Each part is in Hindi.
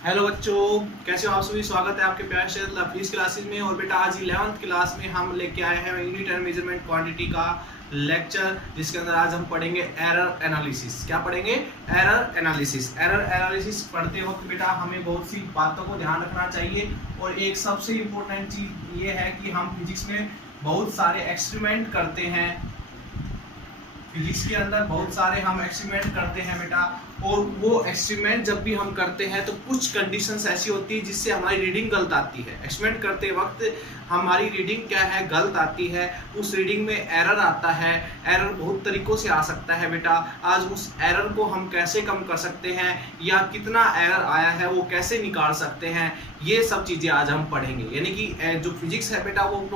हेलो बच्चों, कैसे हो आप सभी। स्वागत है आपके प्यारे से लफीज क्लासेस में। और बेटा आज 11th क्लास में हम लेके आए हैं यूनिट एंड मेजरमेंट क्वांटिटी का लेक्चर, जिसके अंदर आज हम पढ़ेंगे एरर एनालिसिस। क्या पढ़ेंगे? Error analysis. एरर एनालिसिस पढ़ते वक्त बेटा हमें बहुत सी बातों को ध्यान रखना चाहिए। और एक सबसे इम्पोर्टेंट चीज ये है कि हम फिजिक्स में बहुत सारे एक्सपेरिमेंट करते हैं। फिजिक्स के अंदर बहुत सारे हम एक्सपेरिमेंट करते हैं बेटा। और वो एक्सपेरिमेंट जब भी हम करते हैं तो कुछ कंडीशंस ऐसी होती है जिससे हमारी रीडिंग गलत आती है। एक्सपेरिमेंट करते वक्त हमारी रीडिंग क्या है? गलत आती है। उस रीडिंग में एरर आता है। एरर बहुत तरीकों से आ सकता है बेटा। आज उस एरर को हम कैसे कम कर सकते हैं या कितना एरर आया है वो कैसे निकाल सकते हैं, ये सब चीज़ें आज हम पढ़ेंगे। यानी कि जो फिजिक्स है बेटा वो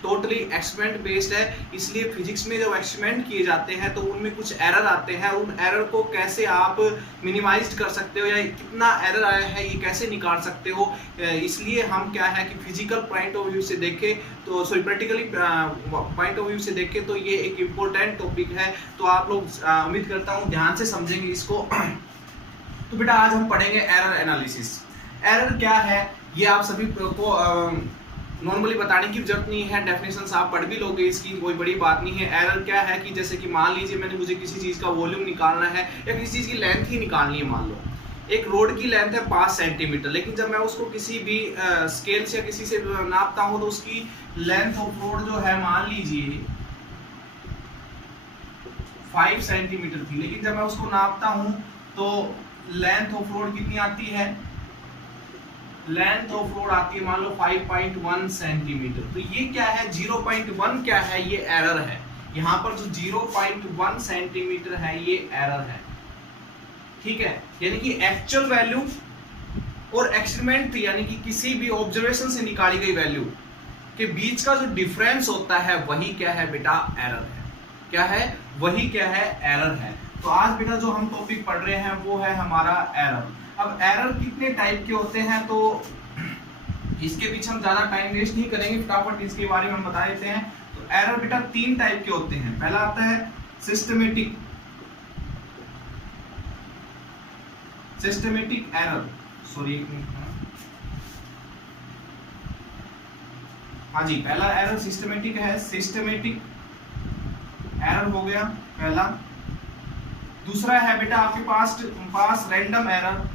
टोटली एक्सपेरिमेंट बेस्ड है। इसलिए फिजिक्स में जब एक्सपेरिमेंट किए जाते हैं तो उनमें कुछ एरर आते हैं। उन एरर को कैसे आप मिनिमाइज कर सकते हो या कितना एरर आया है ये कैसे निकाल सकते हो, इसलिए हम क्या है कि फिजिकल पॉइंट ऑफ व्यू से देखें तो प्रैक्टिकली पॉइंट ऑफ व्यू से देखें तो ये एक इम्पोर्टेंट टॉपिक है। तो आप लोग उम्मीद करता हूँ ध्यान से समझेंगे इसको। तो बेटा आज हम पढ़ेंगे एरर एनालिसिस। एरर क्या है ये आप सभी को नॉर्मली बताने की जरूरत नहीं है। डेफिनेशन आप पढ़ भी लोगे, इसकी कोई बड़ी बात नहीं है। एरर क्या है कि जैसे कि मान लीजिए मुझे किसी चीज़ का वॉल्यूम निकालना है या किसी चीज़ की लेंथ ही निकालनी है। मान लो एक रोड की लेंथ है 5 सेंटीमीटर, लेकिन जब मैं उसको किसी भी स्केल से या किसी से नापता हूँ तो उसकी लेंथ ऑफ रोड जो है मान लीजिए 5 सेंटीमीटर थी, लेकिन जब मैं उसको नापता हूँ तो लेंथ ऑफ रोड कितनी आती है? लेंथ ऑफ रोड आती है मान लो 5.1 सेंटीमीटर। तो ये क्या है? 0.1 क्या है? ये एरर है। यहाँ पर जो 0.1 सेंटीमीटर है ये एरर है। ठीक है, यानी कि एक्चुअल वैल्यू और एक्सपेरिमेंट यानी कि किसी भी ऑब्जर्वेशन से निकाली गई वैल्यू के बीच का जो डिफरेंस होता है वही क्या है बेटा? एरर है। क्या है? वही क्या है? एरर है। तो आज बेटा जो हम टॉपिक पढ़ रहे हैं वो है हमारा एरर। अब एरर कितने टाइप के होते हैं तो इसके पीछे हम ज्यादा टाइम वेस्ट नहीं करेंगे, फटाफट इसके बारे में हम बता देते हैं। तो एरर बेटा 3 टाइप के होते हैं। पहला आता है सिस्टमेटिक एरर। सॉरी एक मिनट, हाँ जी, पहला एरर सिस्टमेटिक है। सिस्टमेटिक एरर हो गया पहला। दूसरा है बेटा आपके पास रैंडम एरर।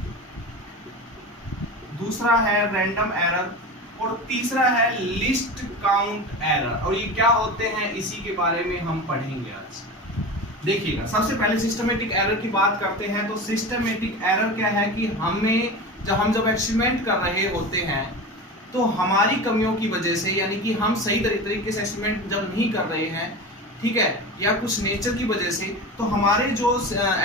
दूसरा है रैंडम एरर। और तीसरा है लिस्ट काउंट एरर। और ये क्या होते हैं इसी के बारे में हम पढ़ेंगे आज। देखिएगा, सबसे पहले सिस्टमेटिक एरर की बात करते हैं। तो सिस्टमेटिक एरर क्या है कि हम जब एक्सपेरिमेंट कर रहे होते हैं तो हमारी कमियों की वजह से, यानी कि हम सही तरीके से एक्सपेरिमेंट जब नहीं कर रहे हैं, ठीक है, या कुछ नेचर की वजह से, तो हमारे जो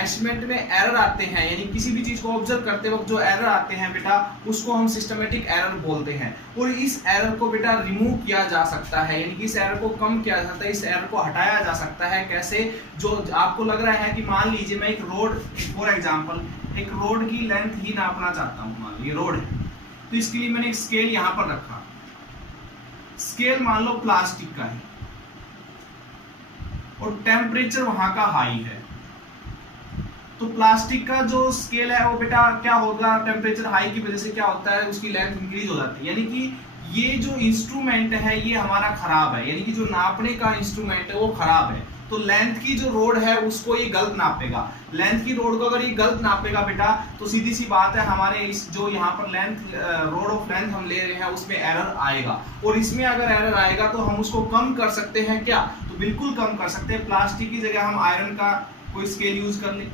एस्टिमेट में एरर आते हैं, यानी किसी भी चीज को ऑब्जर्व करते वक्त जो एरर आते हैं बेटा उसको हम सिस्टमेटिक एरर बोलते हैं। और इस एरर को बेटा रिमूव किया जा सकता है, यानी कि इस एरर को कम किया जा सकता है, इस एरर को हटाया जा सकता है। कैसे? जो आपको लग रहा है कि मान लीजिए मैं एक रोड, फॉर एग्जाम्पल एक रोड की लेंथ ही नापना चाहता हूँ। मान लीजिए रोड है तो इसके लिए मैंने एक स्केल यहाँ पर रखा। स्केल मान लो प्लास्टिक का है और टेम्परेचर वहां का हाई है। तो प्लास्टिक का जो स्केल है वो बेटा क्या होगा? टेम्परेचर हाई की वजह से क्या होता है? उसकी लेंथ इंक्रीज हो जाती है। यानी कि ये जो इंस्ट्रूमेंट है ये हमारा खराब है, यानी कि जो नापने का इंस्ट्रूमेंट है वो खराब है। तो लेंथ की जो रोड है उसको ये गलत नापेगा। लेंथ की रोड को अगर ये गलत नापेगा बेटा तो सीधी सी बात है हमारे इस जो यहाँ पर लेंथ रोड ऑफ लेंथ हम ले रहे हैं उसमें एरर आएगा। और इसमें अगर एरर आएगा तो हम उसको कम कर सकते हैं। क्या? तो बिल्कुल कम कर सकते हैं। प्लास्टिक की जगह हम आयरन का कोई स्केल यूज कर लें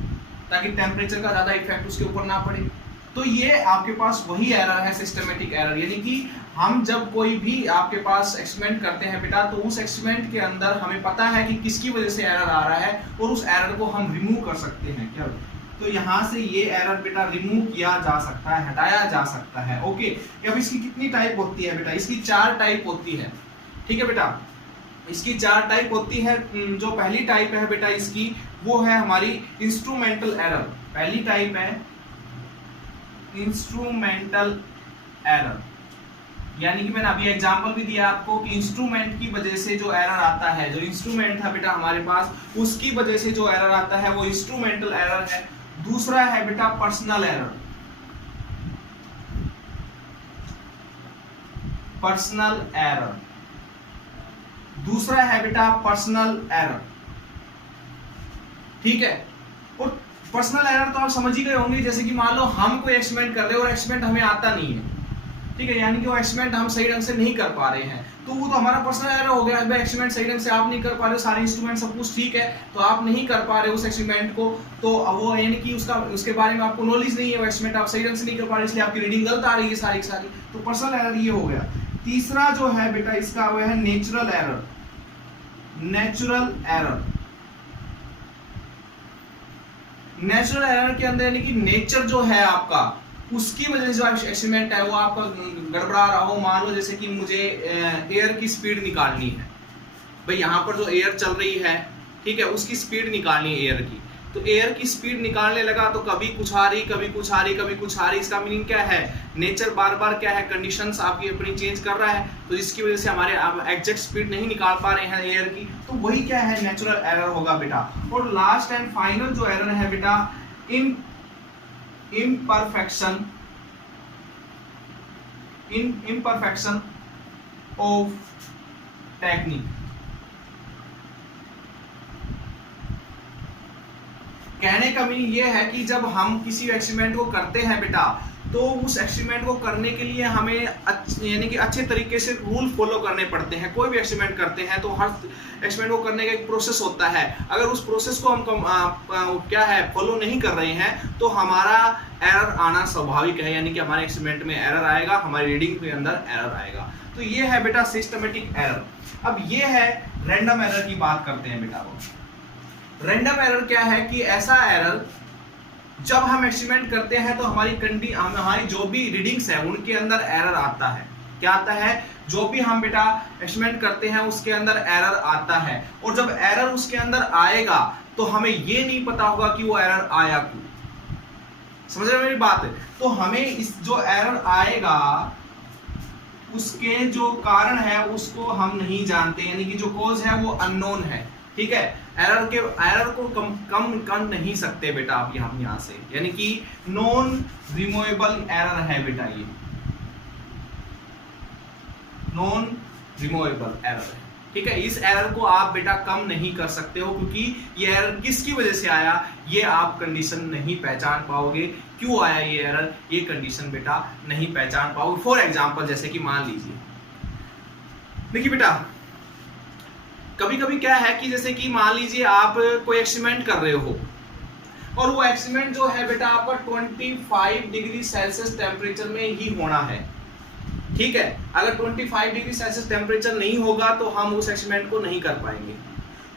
ताकि टेम्परेचर का ज्यादा इफेक्ट उसके ऊपर ना पड़े। तो ये आपके पास वही एरर है, सिस्टमेटिक एरर। यानी कि हम जब कोई भी आपके पास एक्सपेरिमेंट करते हैं बेटा तो उस एक्सपेरिमेंट के अंदर हमें पता है कि किसकी वजह से एरर आ रहा है और उस एरर को हम रिमूव कर सकते हैं। क्या? तो यहाँ से ये एरर बेटा रिमूव किया जा सकता है, हटाया जा सकता है। ओके, अब इसकी कितनी टाइप होती है बेटा? इसकी 4 टाइप होती है। ठीक है बेटा, इसकी 4 टाइप होती है। जो पहली टाइप है बेटा इसकी वो है हमारी इंस्ट्रूमेंटल एरर। पहली टाइप है इंस्ट्रूमेंटल एरर, यानी कि मैंने अभी एग्जांपल भी दिया आपको कि इंस्ट्रूमेंट की वजह से जो एरर आता है, जो इंस्ट्रूमेंट था बेटा हमारे पास उसकी वजह से जो एरर आता है वो इंस्ट्रूमेंटल एरर है। दूसरा है बेटा पर्सनल एरर। पर्सनल एरर, दूसरा है बेटा पर्सनल एरर। ठीक है, और पर्सनल एरर तो आप समझ ही गए होंगे, जैसे कि मान लो हम कोई एक्सपेरिमेंट कर रहे हैं और एक्सपेरिमेंट हमें आता नहीं है, ठीक है, यानी कि वो एक्सपेरिमेंट हम सही ढंग से नहीं कर पा रहे हैं, तो वो तो हमारा पर्सनल एरर हो गया। भाई एक्सपेरिमेंट सही ढंग से आप नहीं कर पा रहे हो, सारे इंस्ट्रूमेंट सब कुछ ठीक है, तो आप नहीं कर पा रहे हो उस एक्सपेरिमेंट को, तो वो यानी कि उसके बारे में आपको नॉलेज नहीं है, वो एक्सपेरिमेंट आप सही ढंग से नहीं कर पा रहे, इसलिए आपकी रीडिंग गलत आ रही है सारी की सारी, तो पर्सनल एरर ये हो गया। तीसरा जो है बेटा इसका वो है natural error. Natural error, natural error के अंदर यानी कि नेचर जो है आपका, उसकी वजह से जो एक्सपेरिमेंट है वो आपका गड़बड़ा रहा हो। मान लो जैसे कि मुझे एयर की स्पीड निकालनी है, भाई यहाँ पर जो एयर चल रही है, ठीक है, उसकी स्पीड निकालनी है एयर की, तो एयर की स्पीड निकालने लगा तो कभी कुछ आ रही, कभी कुछ आ रही, कभी कुछ आ रही। इसका मीनिंग क्या है, नेचर बार बार क्या है, कंडीशंस आपकी अपनी चेंज कर रहा है, तो जिसकी वजह से हमारे एग्जैक्ट स्पीड नहीं निकाल पा रहे हैं एयर की, तो वही क्या है, नेचुरल एरर होगा बेटा। और लास्ट एंड फाइनल जो एरर है बेटा, imperfection of technique। कहने का मीनिंग ये है कि जब हम किसी एक्सपेरिमेंट को करते हैं बेटा, तो उस एक्सपेरिमेंट को करने के लिए हमें यानी कि अच्छे तरीके से रूल फॉलो करने पड़ते हैं। कोई भी एक्सपेरिमेंट करते हैं तो हर एक्सपेरिमेंट को करने का एक प्रोसेस होता है, अगर उस प्रोसेस को हम क्या है फॉलो नहीं कर रहे हैं तो हमारा एरर आना स्वाभाविक है, यानी कि हमारे एक्सपेरिमेंट में एरर आएगा, हमारी रीडिंग के अंदर एरर आएगा। तो ये है बेटा सिस्टमेटिक एरर। अब ये है रैंडम एरर की बात करते हैं बेटा। रैंडम एरर क्या है कि ऐसा एरर जब हम एक्सपेरिमेंट करते हैं तो हमारी जो भी रीडिंग्स है उनके अंदर एरर आता है। क्या आता है, जो भी हम बेटा एक्सपेरिमेंट करते हैं उसके अंदर एरर आता है, और जब एरर उसके अंदर आएगा तो हमें ये नहीं पता होगा कि वो एरर आया क्यों। समझ रहे हो मेरी बात? तो हमें इस जो एरर आएगा उसके जो कारण है उसको हम नहीं जानते, यानी कि जो कॉज है वो अननोन है। ठीक है, एरर को कम कर नहीं सकते बेटा आप यहाँ से, यानी कि नॉन रिमूवेबल एरर है बेटा, ये नॉन रिमूवेबल एरर है। ठीक है, इस एरर को आप बेटा कम नहीं कर सकते हो, क्योंकि ये एरर किसकी वजह से आया ये आप कंडीशन नहीं पहचान पाओगे। क्यों आया ये एरर, ये कंडीशन बेटा नहीं पहचान पाओगे। फॉर एग्जांपल जैसे कि मान लीजिए, देखिए बेटा कभी कभी क्या है कि जैसे कि मान लीजिए आप कोई एक्सपेरिमेंट कर रहे हो और वो एक्सपेरिमेंट जो है बेटा आपका 25 डिग्री सेल्सियस टेम्परेचर में ही होना है। ठीक है, अगर 25 डिग्री सेल्सियस टेम्परेचर नहीं होगा तो हम उस एक्सपेरिमेंट को नहीं कर पाएंगे।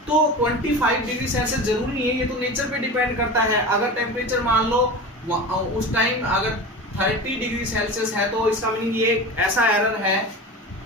तो 25 डिग्री सेल्सियस जरूरी नहीं है, ये तो नेचर पे डिपेंड करता है। अगर टेम्परेचर मान लो उस टाइम अगर 30 डिग्री सेल्सियस है तो इसका मीनिंग ये ऐसा एरर है,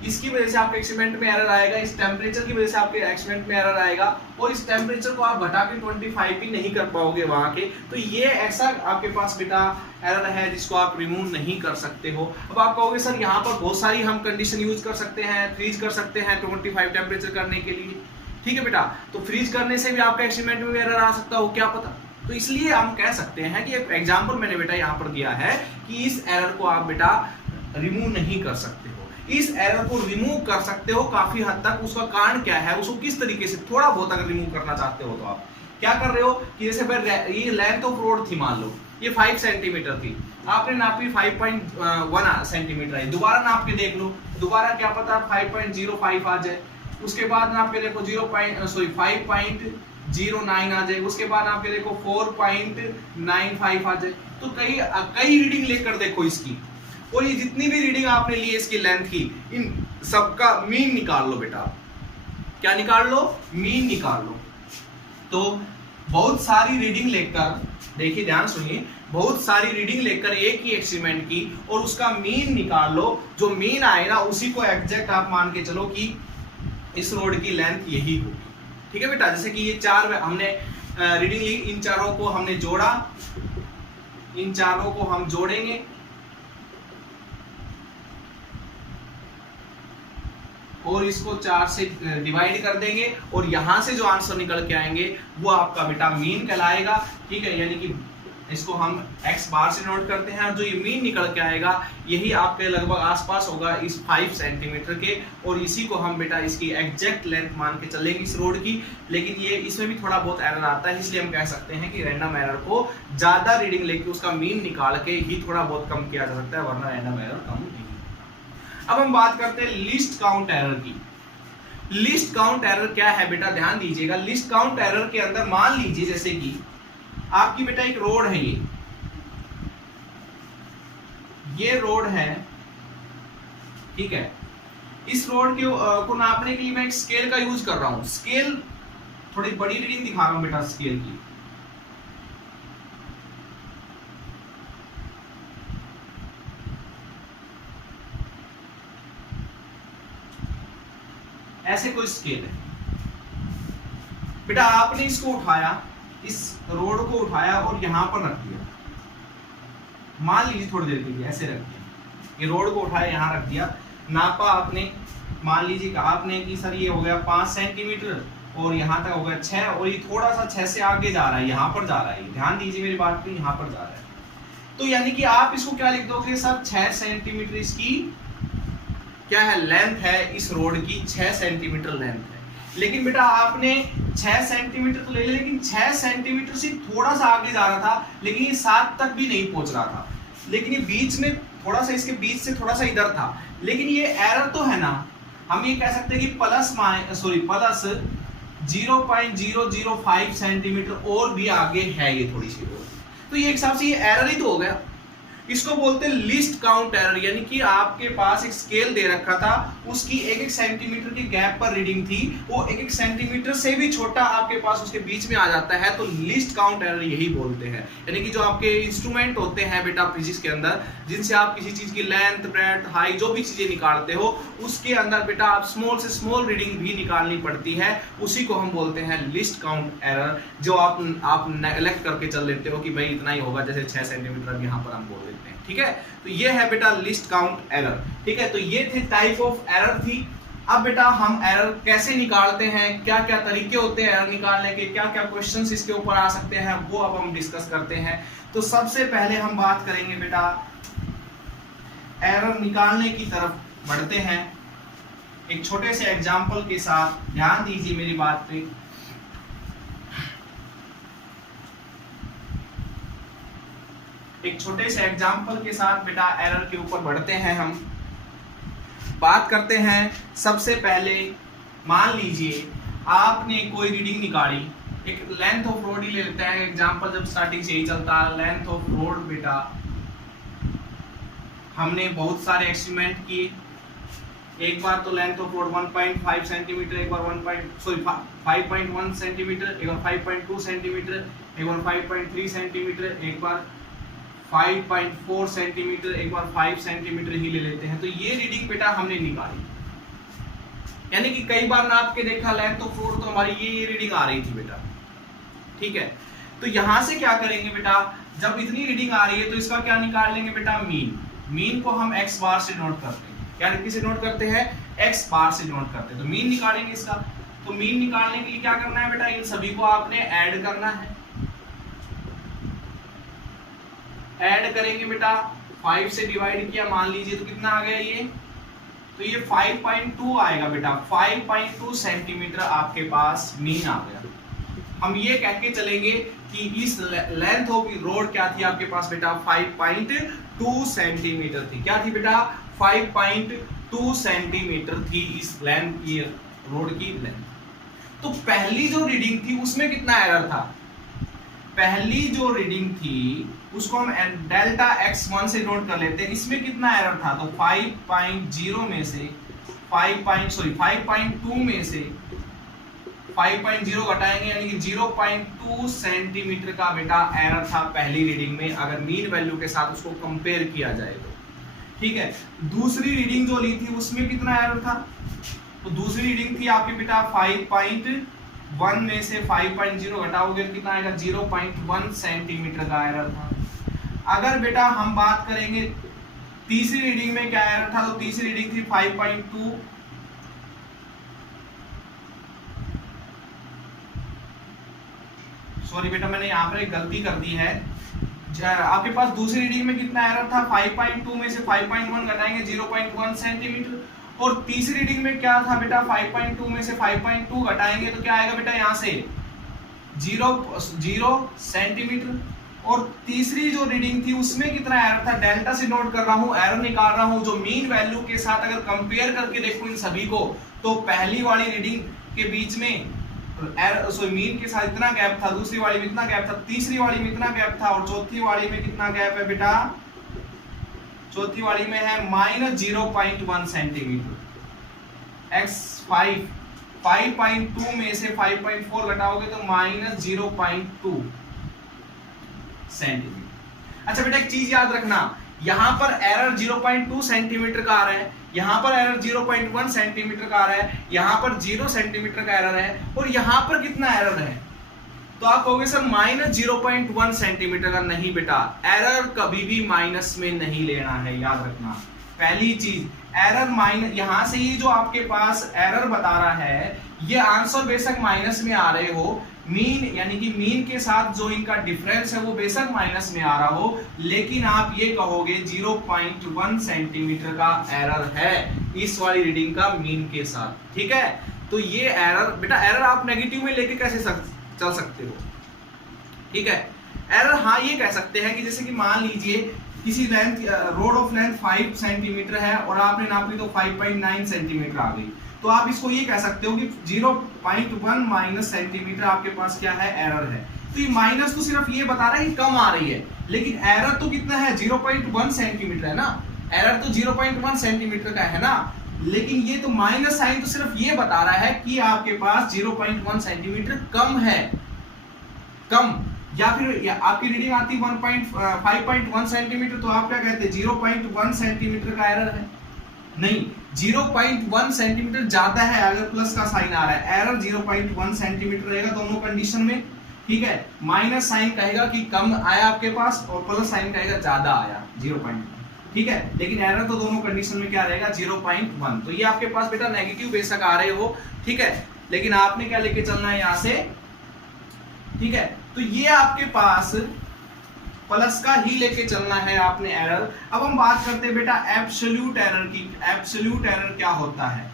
इसकी वजह से आपके एक्सपेरिमेंट में एरर आएगा, इस टेम्परेचर की वजह से आपके एक्सपेरिमेंट में एरर आएगा, और इस टेम्परेचर को आप घटा के 25 भी नहीं कर पाओगे वहां के। तो ये ऐसा आपके पास बेटा एरर है जिसको आप रिमूव नहीं कर सकते हो। अब आप कहोगे सर यहाँ पर बहुत सारी हम कंडीशन यूज कर सकते हैं, फ्रीज कर सकते हैं 25 टेम्परेचर करने के लिए। ठीक है बेटा, तो फ्रीज करने से भी आपका एक्सपेरिमेंट में एरर आ सकता हो, क्या पता। तो इसलिए हम कह सकते हैं कि एक एग्जाम्पल मैंने बेटा यहाँ पर दिया है कि इस एरर को आप बेटा रिमूव नहीं कर सकते हो। इस एरर को रिमूव कर सकते हो काफी हद तक। उसका कारण क्या है, उसको किस तरीके से थोड़ा बहुत अगर रिमूव करना चाहते हो तो आप क्या कर रहे हो कि जैसे ये लेंथ ऑफ रोड थी, मान लो ये 5 सेंटीमीटर थी, आपने नापी 5.1 सेंटीमीटर है, दोबारा नाप के देख लो, दोबारा क्या पता 5.05 आ जाए, उसके बाद नाप के देखो 5.09 आ जाए, उसके बाद नाप के देखो 4.95 आ जाए। तो कई रीडिंग लेकर देखो इसकी, और ये जितनी भी रीडिंग आपने ली है इसकी लेंथ की, इन सबका मीन निकाल लो बेटा। क्या निकाल लो, मीन निकाल लो। तो बहुत सारी रीडिंग लेकर, देखिए ध्यान सुनिए, बहुत सारी रीडिंग लेकर एक ही एक्सपेरिमेंट की और उसका मीन निकाल लो। जो मीन आए ना उसी को एग्जैक्ट आप मान के चलो कि इस रोड की लेंथ यही होगी। ठीक है बेटा, जैसे कि ये 4 हमने रीडिंग ली, इन चारों को हमने जोड़ा, इन चारों को हम जोड़ेंगे और इसको 4 से डिवाइड कर देंगे, और यहां से जो आंसर निकल के आएंगे वो आपका बेटा मीन कहलाएगा। ठीक है, यानी कि इसको हम x बार से नोट करते हैं और जो ये मीन निकल के आएगा यही आपके लगभग आसपास होगा इस 5 सेंटीमीटर के, और इसी को हम बेटा इसकी एग्जैक्ट लेंथ मान के चलेंगे इस रोड की। लेकिन ये इसमें भी थोड़ा बहुत एरर आता है, इसलिए हम कह सकते हैं कि रैंडम एरर को ज्यादा रीडिंग लेके उसका मीन निकाल के ही थोड़ा बहुत कम किया जा सकता है, वरना रैंडम एरर कम नहीं। अब हम बात करते हैं लिस्ट काउंट एरर की। लिस्ट काउंट एरर क्या है बेटा, ध्यान दीजिएगा। लिस्ट काउंट एरर के अंदर मान लीजिए जैसे कि आपकी बेटा एक रोड है, ये रोड है, ठीक है। इस रोड को नापने के लिए मैं एक स्केल का यूज कर रहा हूं। स्केल थोड़ी बड़ी रीडिंग दिखा रहा हूं बेटा स्केल की। ऐसे कोई स्केल है बेटा, आपने इसको उठाया, इस रोड को उठाया और यहां पर रख दिया, मान लीजिए थोड़ी देर के लिए ऐसे रख दिया। ये रोड को उठाया यहां रख दिया, नापा आपने, मान लीजिए कि आपने कि सर ये हो गया 5 सेंटीमीटर और यहां तक हो गया 6, और ये थोड़ा सा 6 से आगे जा रहा है, यहां पर जा रहा है। ध्यान दीजिए मेरी बात पे, यहां पर जा रहा है। तो यानी कि आप इसको क्या लिख दोगे सर, 6 सेंटीमीटर इसकी क्या है, लेंथ है इस रोड की, 6 सेंटीमीटर लेंथ है। लेकिन बेटा आपने 6 सेंटीमीटर तो ले लिया, लेकिन 6 सेंटीमीटर से थोड़ा सा आगे जा रहा था, लेकिन ये 7 तक भी नहीं पहुंच रहा था, लेकिन ये बीच में थोड़ा सा, इसके बीच से थोड़ा सा इधर था। लेकिन ये एरर तो है ना, हम ये कह सकते हैं कि प्लस 0.005 सेंटीमीटर और भी आगे है ये थोड़ी सी रोड, तो ये एक हिसाब से ये एरर ही तो हो गया। इसको बोलते हैं लिस्ट काउंट एरर, यानी कि आपके पास एक स्केल दे रखा था, उसकी 1-1 सेंटीमीटर की गैप पर रीडिंग थी, वो 1-1 सेंटीमीटर से भी छोटा आपके पास उसके बीच में आ जाता है, तो लिस्ट काउंट एरर यही बोलते हैं। यानी कि जो आपके इंस्ट्रूमेंट होते हैं बेटा फिजिक्स के अंदर, जिनसे आप किसी चीज की लेंथ, ब्रेड्थ, हाइट जो भी चीजें निकालते हो, उसके अंदर बेटा आप स्मॉल से स्मॉल रीडिंग भी निकालनी पड़ती है, उसी को हम बोलते हैं लिस्ट काउंट एरर, जो आप नेगलेक्ट करके चल लेते हो कि भाई इतना ही होगा, जैसे 6 सेंटीमीटर अब यहाँ पर हम बोल देते हैं। ठीक है, तो ये है बेटा लिस्ट काउंट एरर। ठीक है, तो ये थे टाइप ऑफ एरर थी। अब बेटा हम एरर कैसे निकालते हैं, क्या क्या तरीके होते हैं एरर निकालने के, क्या क्या क्वेश्चंस इसके ऊपर आ सकते हैं, वो अब हम डिस्कस करते हैं। तो सबसे पहले हम बात करेंगे बेटा एरर निकालने की तरफ बढ़ते हैं एक छोटे से एग्जाम्पल के साथ। ध्यान दीजिए मेरी बात पे। एक छोटे से एग्जाम्पल के साथ बेटा एरर के ऊपर बढ़ते हैं। हम बात करते हैं सबसे पहले, मान लीजिए आपने कोई रीडिंग निकाली, एक लेंथ ऑफ रोड ही ले लेते हैं एग्जाम्पल, जब स्टार्टिंग से ही चलता है लेंथ ऑफ रोड। बेटा हमने बहुत सारे एक्सपेरिमेंट किए, एक बार तो लेंथ ऑफ रोड 1.5 सेंटीमीटर, एक बार 5.1 सेंटीमीटर, एक बार 5.2 सेंटीमीटर, एक बार 5.3 सेंटीमीटर, एक बार 5.4 सेंटीमीटर, एक बार 5 सेंटीमीटर ही ले लेते हैं। तो ये रीडिंग बेटा हमने निकाली, यानी कि कई बार नाप के देखा लेंथ ऑफ रोड, तो हमारी ये रीडिंग आ रही थी बेटा। ठीक है, तो यहां से क्या करेंगे बेटा, जब इतनी रीडिंग आ रही है तो इसका क्या निकाल लेंगे बेटा, मीन। मीन को हम x बार से नोट करते हैं, यानी किसे नोट करते हैं, x बार से नोट करते हैं। तो मीन निकालेंगे इसका। तो मीन निकालने के लिए क्या करना है बेटा, इन सभी को आपने ऐड करना है। ऐड करेंगे बेटा, 5 से डिवाइड किया, मान लीजिए तो कितना आ गया ये, तो ये 5.2 आएगा बेटा। 5.2 सेंटीमीटर आपके पास मीन आ गया। हम ये कह के चलेंगे कि इस लेंथ ऑफ रोड क्या थी आपके पास बेटा, 5.2 सेंटीमीटर थी। क्या थी बेटा, 5.2 सेंटीमीटर थी इस लेंथ, ये रोड की लेंथ। तो पहली जो रीडिंग थी उसमें कितना एरर था, पहली जो रीडिंग थी उसको हम डेल्टा x1 से नोट कर लेते हैं, इसमें कितना एरर था। तो 5.0 में से 5.2 में से 5.0 घटाएंगे, यानी कि 0.2 सेंटीमीटर का बेटा एरर था पहली रीडिंग में, अगर मीन वैल्यू के साथ उसको कंपेयर किया जाए तो। ठीक है, दूसरी रीडिंग जो ली थी उसमें कितना एरर था, तो दूसरी रीडिंग थी आपकी बेटा 5.1 में से 5.0 घटाओगे तो कितना आएगा, 0.1 सेंटीमीटर का एरर था। अगर बेटा हम बात करेंगे तीसरी रीडिंग में क्या एरर था, तो तीसरी रीडिंग थी 5.2, सॉरी बेटा मैंने यहाँ पर एक गलती कर दी है, आपके पास दूसरी रीडिंग में कितना एरर था, 5.2 में से 5.1 घटाएंगे 0.1 सेंटीमीटर, और तीसरी रीडिंग में क्या था बेटा, 5.2 में से 5.2 घटाएंगे तो क्या आएगा बेटा यहाँ से 0 सेंटीमीटर। और तीसरी जो रीडिंग थी उसमें कितना एरर था, डेल्टा से नोट कर रहा हूं, एरर निकाल रहा हूं, जो मीन वैल्यू के साथ अगर कंपेयर करके देखूं इन सभी को, तो पहली वाली रीडिंग के बीच में मीन के साथ इतना गैप था, दूसरी वाली में इतना गैप था, तीसरी वाली में इतना गैप था, और चौथी वाली में कितना गैप है बेटा, चौथी वाली में है -0.1 सेंटीमीटर। x5 5.2 में से 5.4 घटाओगे तो -0.2 सेंटीमीटर। अच्छा बेटा एक चीज याद रखना, यहां पर एरर 0.2 सेंटीमीटर का आ रहा है, यहां पर एरर 0.1 सेंटीमीटर का आ रहा है, यहां पर 0 सेंटीमीटर का एरर है, और यहां पर कितना एरर है, तो आप कहोगे सर -0.1 सेंटीमीटर का। नहीं बेटा, एरर कभी भी माइनस में नहीं लेना है, याद रखना। पहली चीज, एरर माइनस, यहां से ये जो आपके पास एरर बता रहा है, ये आंसर बेशक माइनस में आ रहे हो, मीन यानी कि मीन के साथ जो इनका डिफरेंस है वो बेशक माइनस में आ रहा हो, लेकिन आप ये कहोगे 0.1 सेंटीमीटर का एरर है इस वाली रीडिंग का मीन के साथ, ठीक है। तो ये एरर बेटा, एरर आप नेगेटिव में लेके कैसे चल सकते हो, ठीक है। एरर हाँ ये कह सकते हैं कि जैसे कि मान लीजिए किसी length, road of length 5 centimetre है और आपने नापी तो 5.9 सेंटीमीटर आ गई, तो आप इसको ये कह सकते हो कि 0.1 माइनस सेंटीमीटर आपके पास क्या है, एरर है। तो ये माइनस तो सिर्फ ये बता रहा है कि कम आ रही है, लेकिन एरर तो कितना है, 0.1 सेंटीमीटर है ना, एरर तो 0.1 सेंटीमीटर का है ना, लेकिन ये तो माइनस साइन तो सिर्फ ये बता रहा है कि आपके पास 0.1 सेंटीमीटर कम है, कम। या फिर आपकी रीडिंग आती 5.1 सेंटीमीटर, तो आप क्या कहते हैं 0.1 सेंटीमीटर का एरर है। नहीं, 0.1 सेंटीमीटर ज्यादा है, अगर प्लस का साइन आ रहा है, एरर 0.1 सेंटीमीटर रहेगा दोनों कंडीशन में, ठीक है। माइनस साइन कहेगा कि कम आया आपके पास, और प्लस साइन कहेगा ज्यादा आया 0.1, ठीक है। लेकिन एरर तो दोनों कंडीशन में क्या रहेगा, 0.1। तो ये आपके पास बेटा नेगेटिव बेशक आ रहे हो, ठीक है, लेकिन आपने क्या लेके चलना है यहाँ से, ठीक है। तो ये आपके पास प्लस का ही लेके चलना है आपने एरर। अब हम बात करते हैं बेटा एब्सोल्यूट एरर की। एब्सोल्यूट एरर क्या होता है,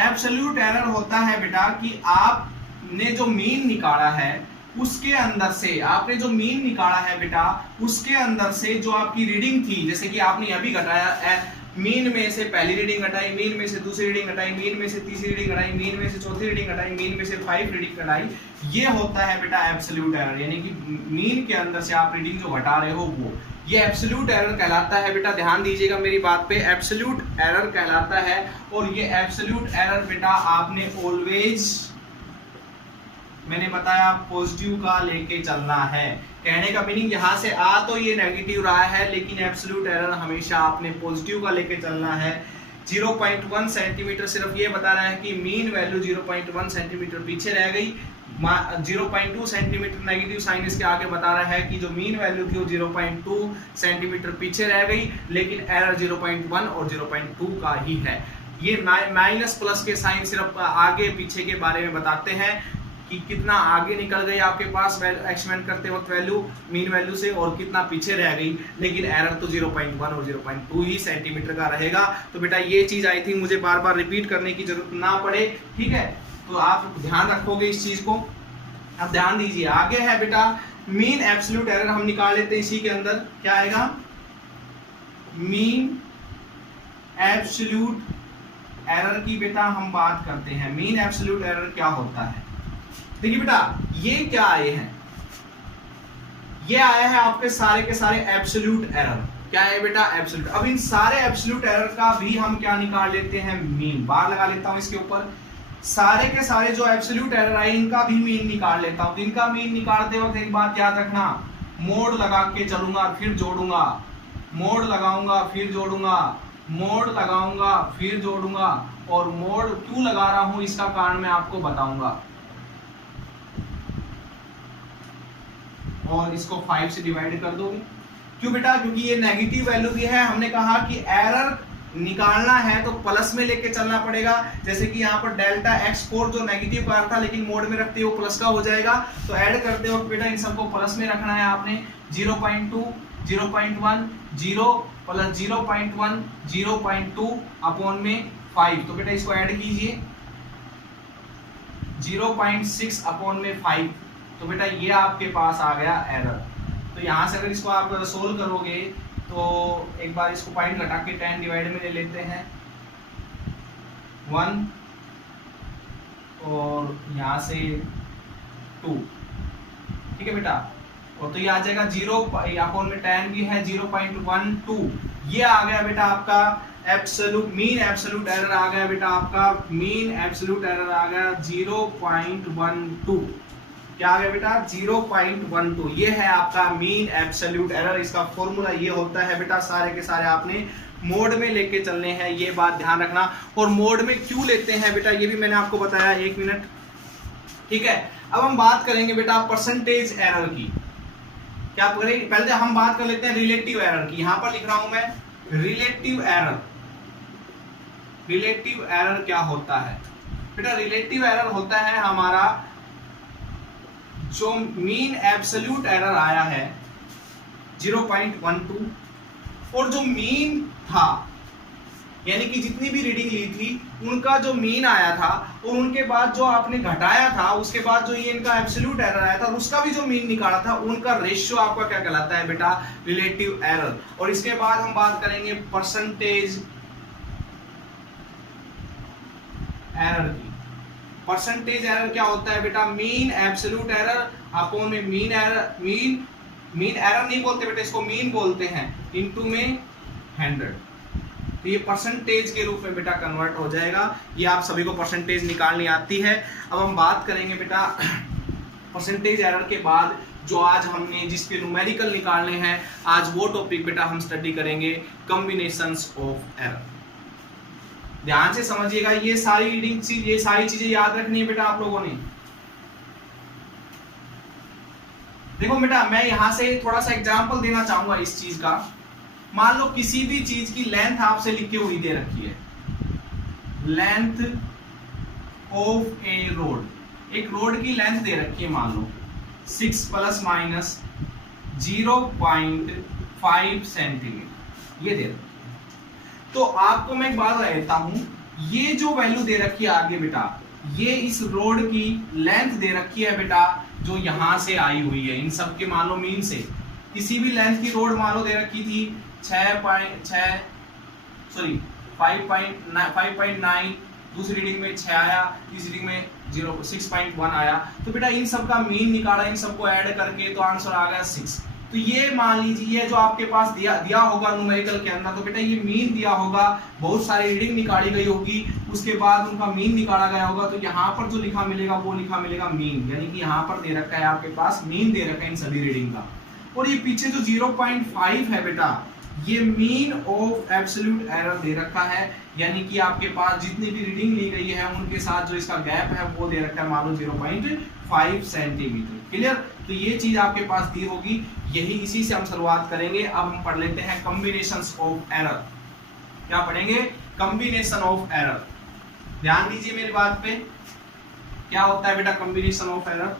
एब्सोल्यूट एरर होता है बेटा कि आपने जो मीन निकाला है उसके अंदर से, आपने जो मीन निकाला है बेटा उसके अंदर से जो आपकी रीडिंग थी, जैसे कि आपने अभी घटाया, मीन में से पहली रीडिंग घटाई, मीन में से दूसरी रीडिंग घटाई, मीन में से तीसरी रीडिंग घटाई, मीन में से चौथी रीडिंग घटाई, मीन में से 5 रीडिंग घटाई, ये होता है बेटा एब्सोल्यूट एरर। यानी कि मीन के अंदर से आप रीडिंग जो घटा रहे हो वो, ये एब्सोल्यूट एरर कहलाता है बेटा। ध्यान दीजिएगा मेरी बात पे, एब्सोल्यूट एरर कहलाता है। और ये एब्सोल्यूट एरर बेटा आपने ऑलवेज, मैंने बताया पॉजिटिव का लेके चलना है। कहने का मीनिंग यहाँ से आ तो ये नेगेटिव रहा है, लेकिन एब्सोल्यूट एरर हमेशा आपने पॉजिटिव का लेके चलना है। 0.1 सेंटीमीटर सिर्फ ये बता रहा है कि मीन वैल्यू 0.1 सेंटीमीटर पीछे रह गई। 0.2 सेंटीमीटर नेगेटिव साइन इसके आगे बता रहा है कि जो मीन वैल्यू थी वो 0.2 सेंटीमीटर पीछे रह गई, लेकिन एरर 0.1 और 0.2 का ही है। ये माइनस प्लस के साइन सिर्फ आगे पीछे के बारे में बताते हैं कि कितना आगे निकल गई आपके पास एक्सपेंड करते वक्त वैल्यू मीन वैल्यू से, और कितना पीछे रह गई, लेकिन एरर तो 0.1 और 0.2 ही सेंटीमीटर का रहेगा। तो बेटा ये चीज आई थी, मुझे बार बार रिपीट करने की जरूरत ना पड़े, ठीक है। तो आप ध्यान रखोगे इस चीज को। अब ध्यान दीजिए, आगे है बेटा मीन एब्सोल्यूट एरर, हम निकाल लेते हैं इसी के अंदर। क्या आएगा, मीन एब्सोल्यूट एरर की बेटा हम बात करते हैं। मीन एब्सोल्यूट एरर क्या होता है, देखिए बेटा ये क्या आए हैं, ये आया है आपके सारे के सारे एब्सोल्यूट एरर। क्या है बेटा, एब्सोल्यूट। अब इन सारे एब्सोल्यूट एरर का भी हम क्या निकाल लेते हैं, मीन। बार लगा लेता हूं इसके ऊपर, सारे के सारे जो एब्सोल्यूट एरर आए इनका भी मीन निकाल लेता हूं। इनका मीन निकालते वक्त एक बात याद रखना, मोड लगा के चलूंगा फिर जोड़ूंगा, मोड लगाऊंगा फिर जोड़ूंगा, मोड लगाऊंगा फिर जोड़ूंगा, और मोड क्यों लगा रहा हूं इसका कारण मैं आपको बताऊंगा। और इसको 5 से डिवाइड कर दोगे, क्यों बेटा, क्योंकि ये नेगेटिव वैल्यू भी है। हमने कहा कि एरर निकालना है तो प्लस में लेके चलना पड़ेगा। जैसे कि यहाँ पर डेल्टा x4 जो नेगेटिव का था लेकिन मोड में रखते हुए प्लस का हो जाएगा, तो ऐड करते वक्त बेटा इन सबको प्लस में रखना है आपने। 0.2 0.1 0 प्लस 0.1 0.2 अपॉन में 5, तो बेटा इसको ऐड कीजिए 0.6 अपॉन में 5, तो बेटा ये आपके पास आ गया एरर। तो यहाँ से अगर इसको आप सोल्व करोगे तो एक बार इसको पॉइंट घटा के 10 डिवाइड में ले लेते हैं 1 और यहाँ से 2, ठीक है बेटा। और तो ये आ जाएगा 0 अपॉन में 10 भी है 0.12, ये आ गया बेटा आपका एब्सोल्यूट मीन एब्सोल्यूट एरर आ गया बेटा आपका मीन एब्सोल्यूट एरर आ गया 0.12। क्या आ गया बेटा 0.12, ये है आपका मीन एब्सोल्यूट एरर। इसका फॉर्मूला ये होता है बेटा, सारे के सारे आपने मोड में लेके चलने हैं, ये बात ध्यान रखना। और मोड में क्यों लेते हैं बेटा ये भी मैंने आपको बताया, 1 मिनट, ठीक है। अब हम बात करेंगे बेटा परसेंटेज एरर की। क्या करेंगे, पहले हम बात कर लेते हैं रिलेटिव एरर की। यहां पर लिख रहा हूं मैं रिलेटिव एरर। रिलेटिव एरर क्या होता है बेटा? रिलेटिव एरर होता है हमारा जो मीन एब्सोल्यूट एरर आया है 0.12 और जो मीन था यानी कि जितनी भी रीडिंग ली थी उनका जो मीन आया था और उनके बाद जो आपने घटाया था उसके बाद जो ये इनका एब्सोल्यूट एरर आया था और उसका भी जो मीन निकाला था उनका रेशियो आपका क्या कहलाता है बेटा? Relative error. और इसके बाद हम बात करेंगे परसेंटेज एरर की। परसेंटेज एरर क्या होता है बेटा? मीन एब्सोल्यूट एरर अपॉन में मीन एरर। मीन एरर नहीं बोलते बेटा, इसको मीन बोलते हैं, इनटू में 100, तो ये परसेंटेज के रूप में बेटा कन्वर्ट हो जाएगा। ये आप सभी को परसेंटेज निकालनी आती है। अब हम बात करेंगे बेटा परसेंटेज एरर के बाद जो आज हमने जिसके न्यूमेरिकल निकालने हैं, आज वो टॉपिक बेटा हम स्टडी करेंगे कॉम्बिनेशंस ऑफ एरर। ध्यान से समझिएगा, ये सारी रीडिंग चीज, ये सारी चीजें याद रखनी है बेटा आप लोगों ने। देखो बेटा मैं यहां से थोड़ा सा एग्जांपल देना चाहूंगा इस चीज का। मान लो किसी भी चीज की लेंथ आपसे लिखी हुई दे रखी है, लेंथ ऑफ ए रोड। एक रोड की लेंथ दे रखी है मान लो 6 ± 0.5 सेंटीमीटर, ये दे रखी। तो आपको मैं एक बात देता हूं, ये जो वैल्यू दे रखी है आगे बेटा, ये इस रोड की लेंथ दे रखी है बेटा जो यहां से आई हुई है, इन सब के मान लो मीन से। किसी भी लेंथ की रोड मान लो दे रखी थी 5.9, दूसरी रीडिंग में 6 आया, तीसरी रीडिंग में 6.1 आया, तो बेटा इन सब का मीन निकाला, इन सबको ऐड करके तो आंसर आ गया 6। तो ये मान लीजिए ये जो आपके पास दिया होगा न्यूमेरिकल के अंदर, तो बेटा ये मीन दिया होगा, बहुत सारी रीडिंग निकाली गई होगी, उसके बाद उनका मीन निकाला गया होगा, तो यहाँ पर जो लिखा मिलेगा वो लिखा मिलेगा मीन, यानी कि यहाँ पर दे रखा है आपके पास मीन दे रखा है इन सभी रीडिंग का। और ये पीछे जो 0.5 है बेटा, ये मीन ऑफ एब्सोल्यूट एरर दे रखा है, यानी कि आपके पास जितनी भी रीडिंग ली गई है उनके साथ जो इसका गैप है वो दे रखा है मान लो 0.5 सेंटीमीटर। क्लियर? तो ये चीज आपके पास दी होगी, यही इसी से हम शुरुआत करेंगे। अब हम पढ़ लेते हैं कॉम्बिनेशंस ऑफ एरर। क्या पढ़ेंगे? Combination of error. ध्यान दीजिए मेरी बात पे, क्या होता है बेटा कॉम्बिनेशन ऑफ एरर?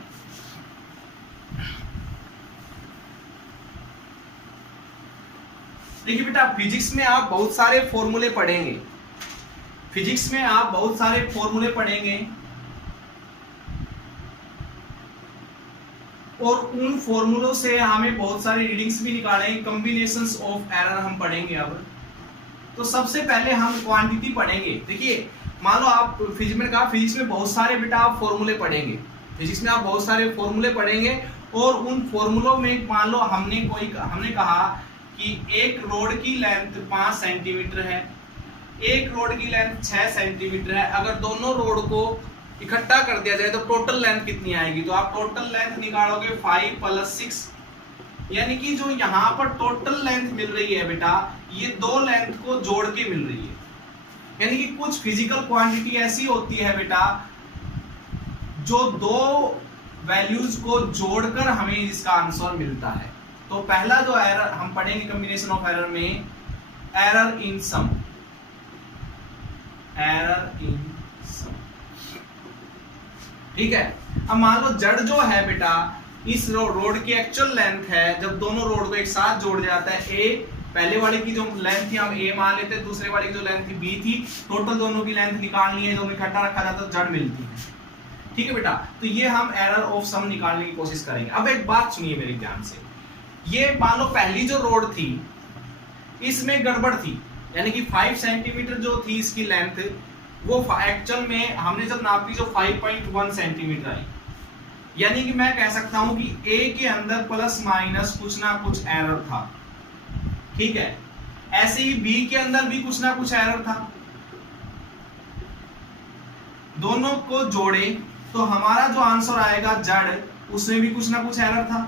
देखिए बेटा फिजिक्स में आप बहुत सारे फॉर्मूले पढ़ेंगे, फिजिक्स में आप बहुत सारे फॉर्मूले पढ़ेंगे और उन फॉर्मूलों से हमें बहुत सारी रीडिंग्स भी निकालेंगे। कॉम्बिनेशंस ऑफ एरर हम पढ़ेंगे। अब तो सबसे पहले हम क्वांटिटी पढ़ेंगे। देखिए मान लो आप फिजिक्स में बहुत सारे बेटा आप फॉर्मूले पढ़ेंगे, फिजिक्स में आप बहुत सारे फॉर्मूले पढ़ेंगे और उन फॉर्मूलों में मान लो हमने कहा कि एक रोड की लेंथ 5 सेंटीमीटर है, एक रोड की लेंथ 6 सेंटीमीटर है। अगर दोनों रोड को इकट्ठा कर दिया जाए तो टोटल लेंथ कितनी आएगी? तो आप टोटल लेंथ निकालोगे 5 + 6, यानी कि जो यहाँ पर टोटल लेंथ मिल रही है बेटा, ये दो लेंथ को जोड़ के मिल रही है। यानी कि कुछ फिजिकल क्वांटिटी ऐसी होती है बेटा जो दो वैल्यूज को जोड़कर हमें इसका आंसर मिलता है। तो पहला जो एरर हम पढ़ेंगे कॉम्बिनेशन ऑफ एरर में, error in sum. Error in sum. ठीक है, अब मान लो जड़ जो है बेटा इस रोड की एक्चुअल लेंथ है, जब दोनों रोड को एक साथ जोड़ जाता है ए, पहले वाले की जो लेंथ थी हम ए मान लेते हैं, दूसरे वाले की जो लेंथ थी बी थी, टोटल दोनों की लेंथ निकालनी है, दोनों इकट्ठा रखा जाता है तो जड़ मिलती है। ठीक है बेटा, तो ये हम एरर ऑफ सम निकालने की कोशिश करेंगे। अब एक बात सुनिए मेरे ध्यान से, ये मान लो पहली जो रोड थी इसमें गड़बड़ थी, यानी कि 5 सेंटीमीटर जो थी इसकी लेंथ, वो एक्चुअल में हमने जब नापी जो 5.1 सेंटीमीटर आई, यानी कि मैं कह सकता हूं कि ए के अंदर प्लस माइनस कुछ ना कुछ एरर था। ठीक है, ऐसे ही बी के अंदर भी कुछ ना कुछ एरर था। दोनों को जोड़े तो हमारा जो आंसर आएगा जड़, उसमें भी कुछ ना कुछ एरर था।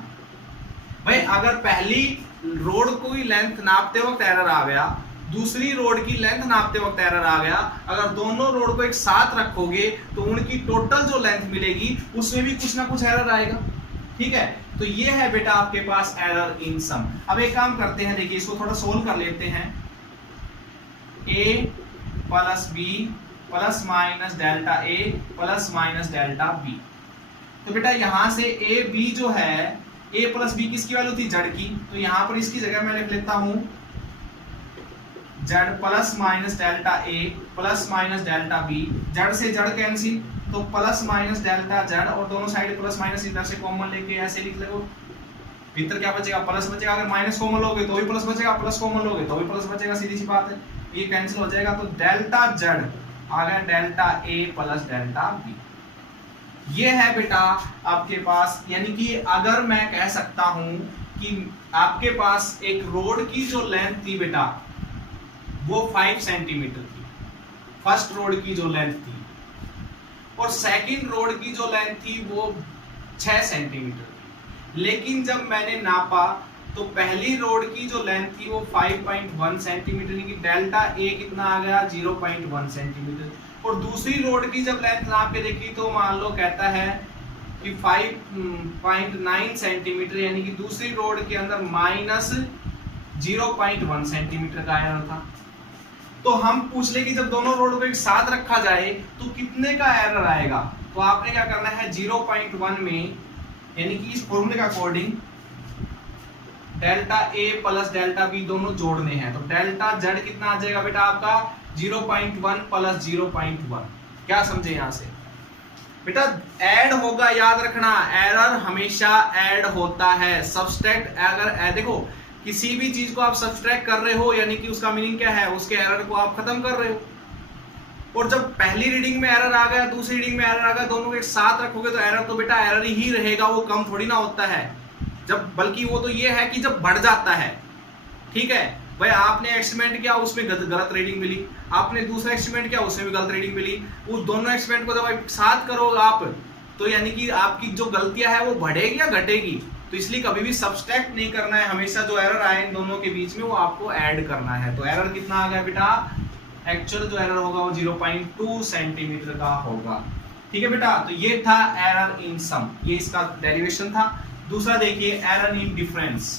भाई अगर पहली रोड की लेंथ नापते वक्त एरर आ गया, दूसरी रोड की लेंथ नापते वक्त एरर आ गया, अगर दोनों रोड को एक साथ रखोगे तो उनकी टोटल जो लेंथ मिलेगी उसमें भी कुछ ना कुछ एरर आएगा। ठीक है, तो ये है बेटा आपके पास एरर इन सम। अब एक काम करते हैं, देखिए इसको थोड़ा सोल्व कर लेते हैं। a plus B plus minus delta A plus minus delta B. तो बेटा यहां से ए बी जो है, a प्लस बी किसकी वैल्यू थी, जड़ की, तो यहां पर इसकी जगह मैं लिख लेता हूं जड़ plus minus delta A plus minus delta B. जड़ से जड़ कैंसिल, तो प्लस माइनस डेल्टा जड़, और दोनों साइड प्लस माइनस इधर से कॉमन लेके ऐसे लिख लो, भीतर क्या बचेगा, प्लस बचेगा। अगर माइनस कॉमन लोगे तो भी प्लस बचेगा, प्लस कॉमन लोगे तो भी प्लस बचेगा, सीधी सी बात है, ये कैंसिल हो जाएगा। तो डेल्टा जड़ आ गया delta A plus delta B. ये है बेटा आपके पास, यानी कि अगर मैं कह सकता हूं कि आपके पास एक रोड की जो लेंथ थी बेटा वो 5 सेंटीमीटर थी, फर्स्ट रोड की जो लेंथ थी, और सेकंड रोड की जो लेंथ थी वो 6 सेंटीमीटर थी। लेकिन जब मैंने नापा तो पहली रोड की जो लेंथ थी वो 5.1 सेंटीमीटर, यानी कि डेल्टा ए कितना आ गया 0.1 सेंटीमीटर, और दूसरी रोड की जब लेंथ नाप के देखी तो मान लो कहता है कि 5.9 सेंटीमीटर, यानी कि दूसरी रोड के अंदर माइनस 0.1 सेंटीमीटर का एरर था। तो हम पूछ ले कि जब दोनों रोड को एक साथ रखा जाए तो कितने का एरर आएगा, तो आपने क्या करना है 0.1 में, यानी कि इस फॉर्मूले के according delta A plus delta B दोनों जोड़ने हैं, तो डेल्टा जेड कितना आ जाएगा बेटा आपका 0.1 प्लस 0.1। क्या समझे यहां से बेटा, ऐड होगा, याद रखना एरर हमेशा ऐड होता है। सब्सट्रैक्ट, अगर देखो किसी भी चीज को आप सब्सट्रैक्ट कर रहे हो यानी कि उसका मीनिंग क्या है, उसके एरर को आप खत्म कर रहे हो। और जब पहली रीडिंग में एरर आ गया, दूसरी रीडिंग में एरर आ गया, दोनों को एक साथ रखोगे तो एरर तो बेटा एरर ही रहेगा, वो कम थोड़ी ना होता है। जब बल्कि वो तो ये है कि जब बढ़ जाता है। ठीक है भाई, आपने एक्सपेरिमेंट किया उसमें गलत रीडिंग मिली, आपने दूसरा एक्सपेरिमेंट किया उसमें भी गलत रीडिंग मिली, उस दोनों एक्सपेरिमेंट को जब आप साथ करो आप, तो यानी कि आपकी जो गलतियां है वो बढ़ेगी या घटेगी। तो इसलिए कभी भी सब्सट्रैक्ट नहीं करना है, हमेशा जो एरर आए इन दोनों के बीच में वो आपको ऐड करना है। तो एरर कितना आ गया बेटा, एक्चुअल जो एरर होगा वो 0.2 सेंटीमीटर का होगा। ठीक है बेटा, तो ये था एरर इन सम, ये इसका डेरिवेशन था। दूसरा देखिए एरर इन डिफरेंस।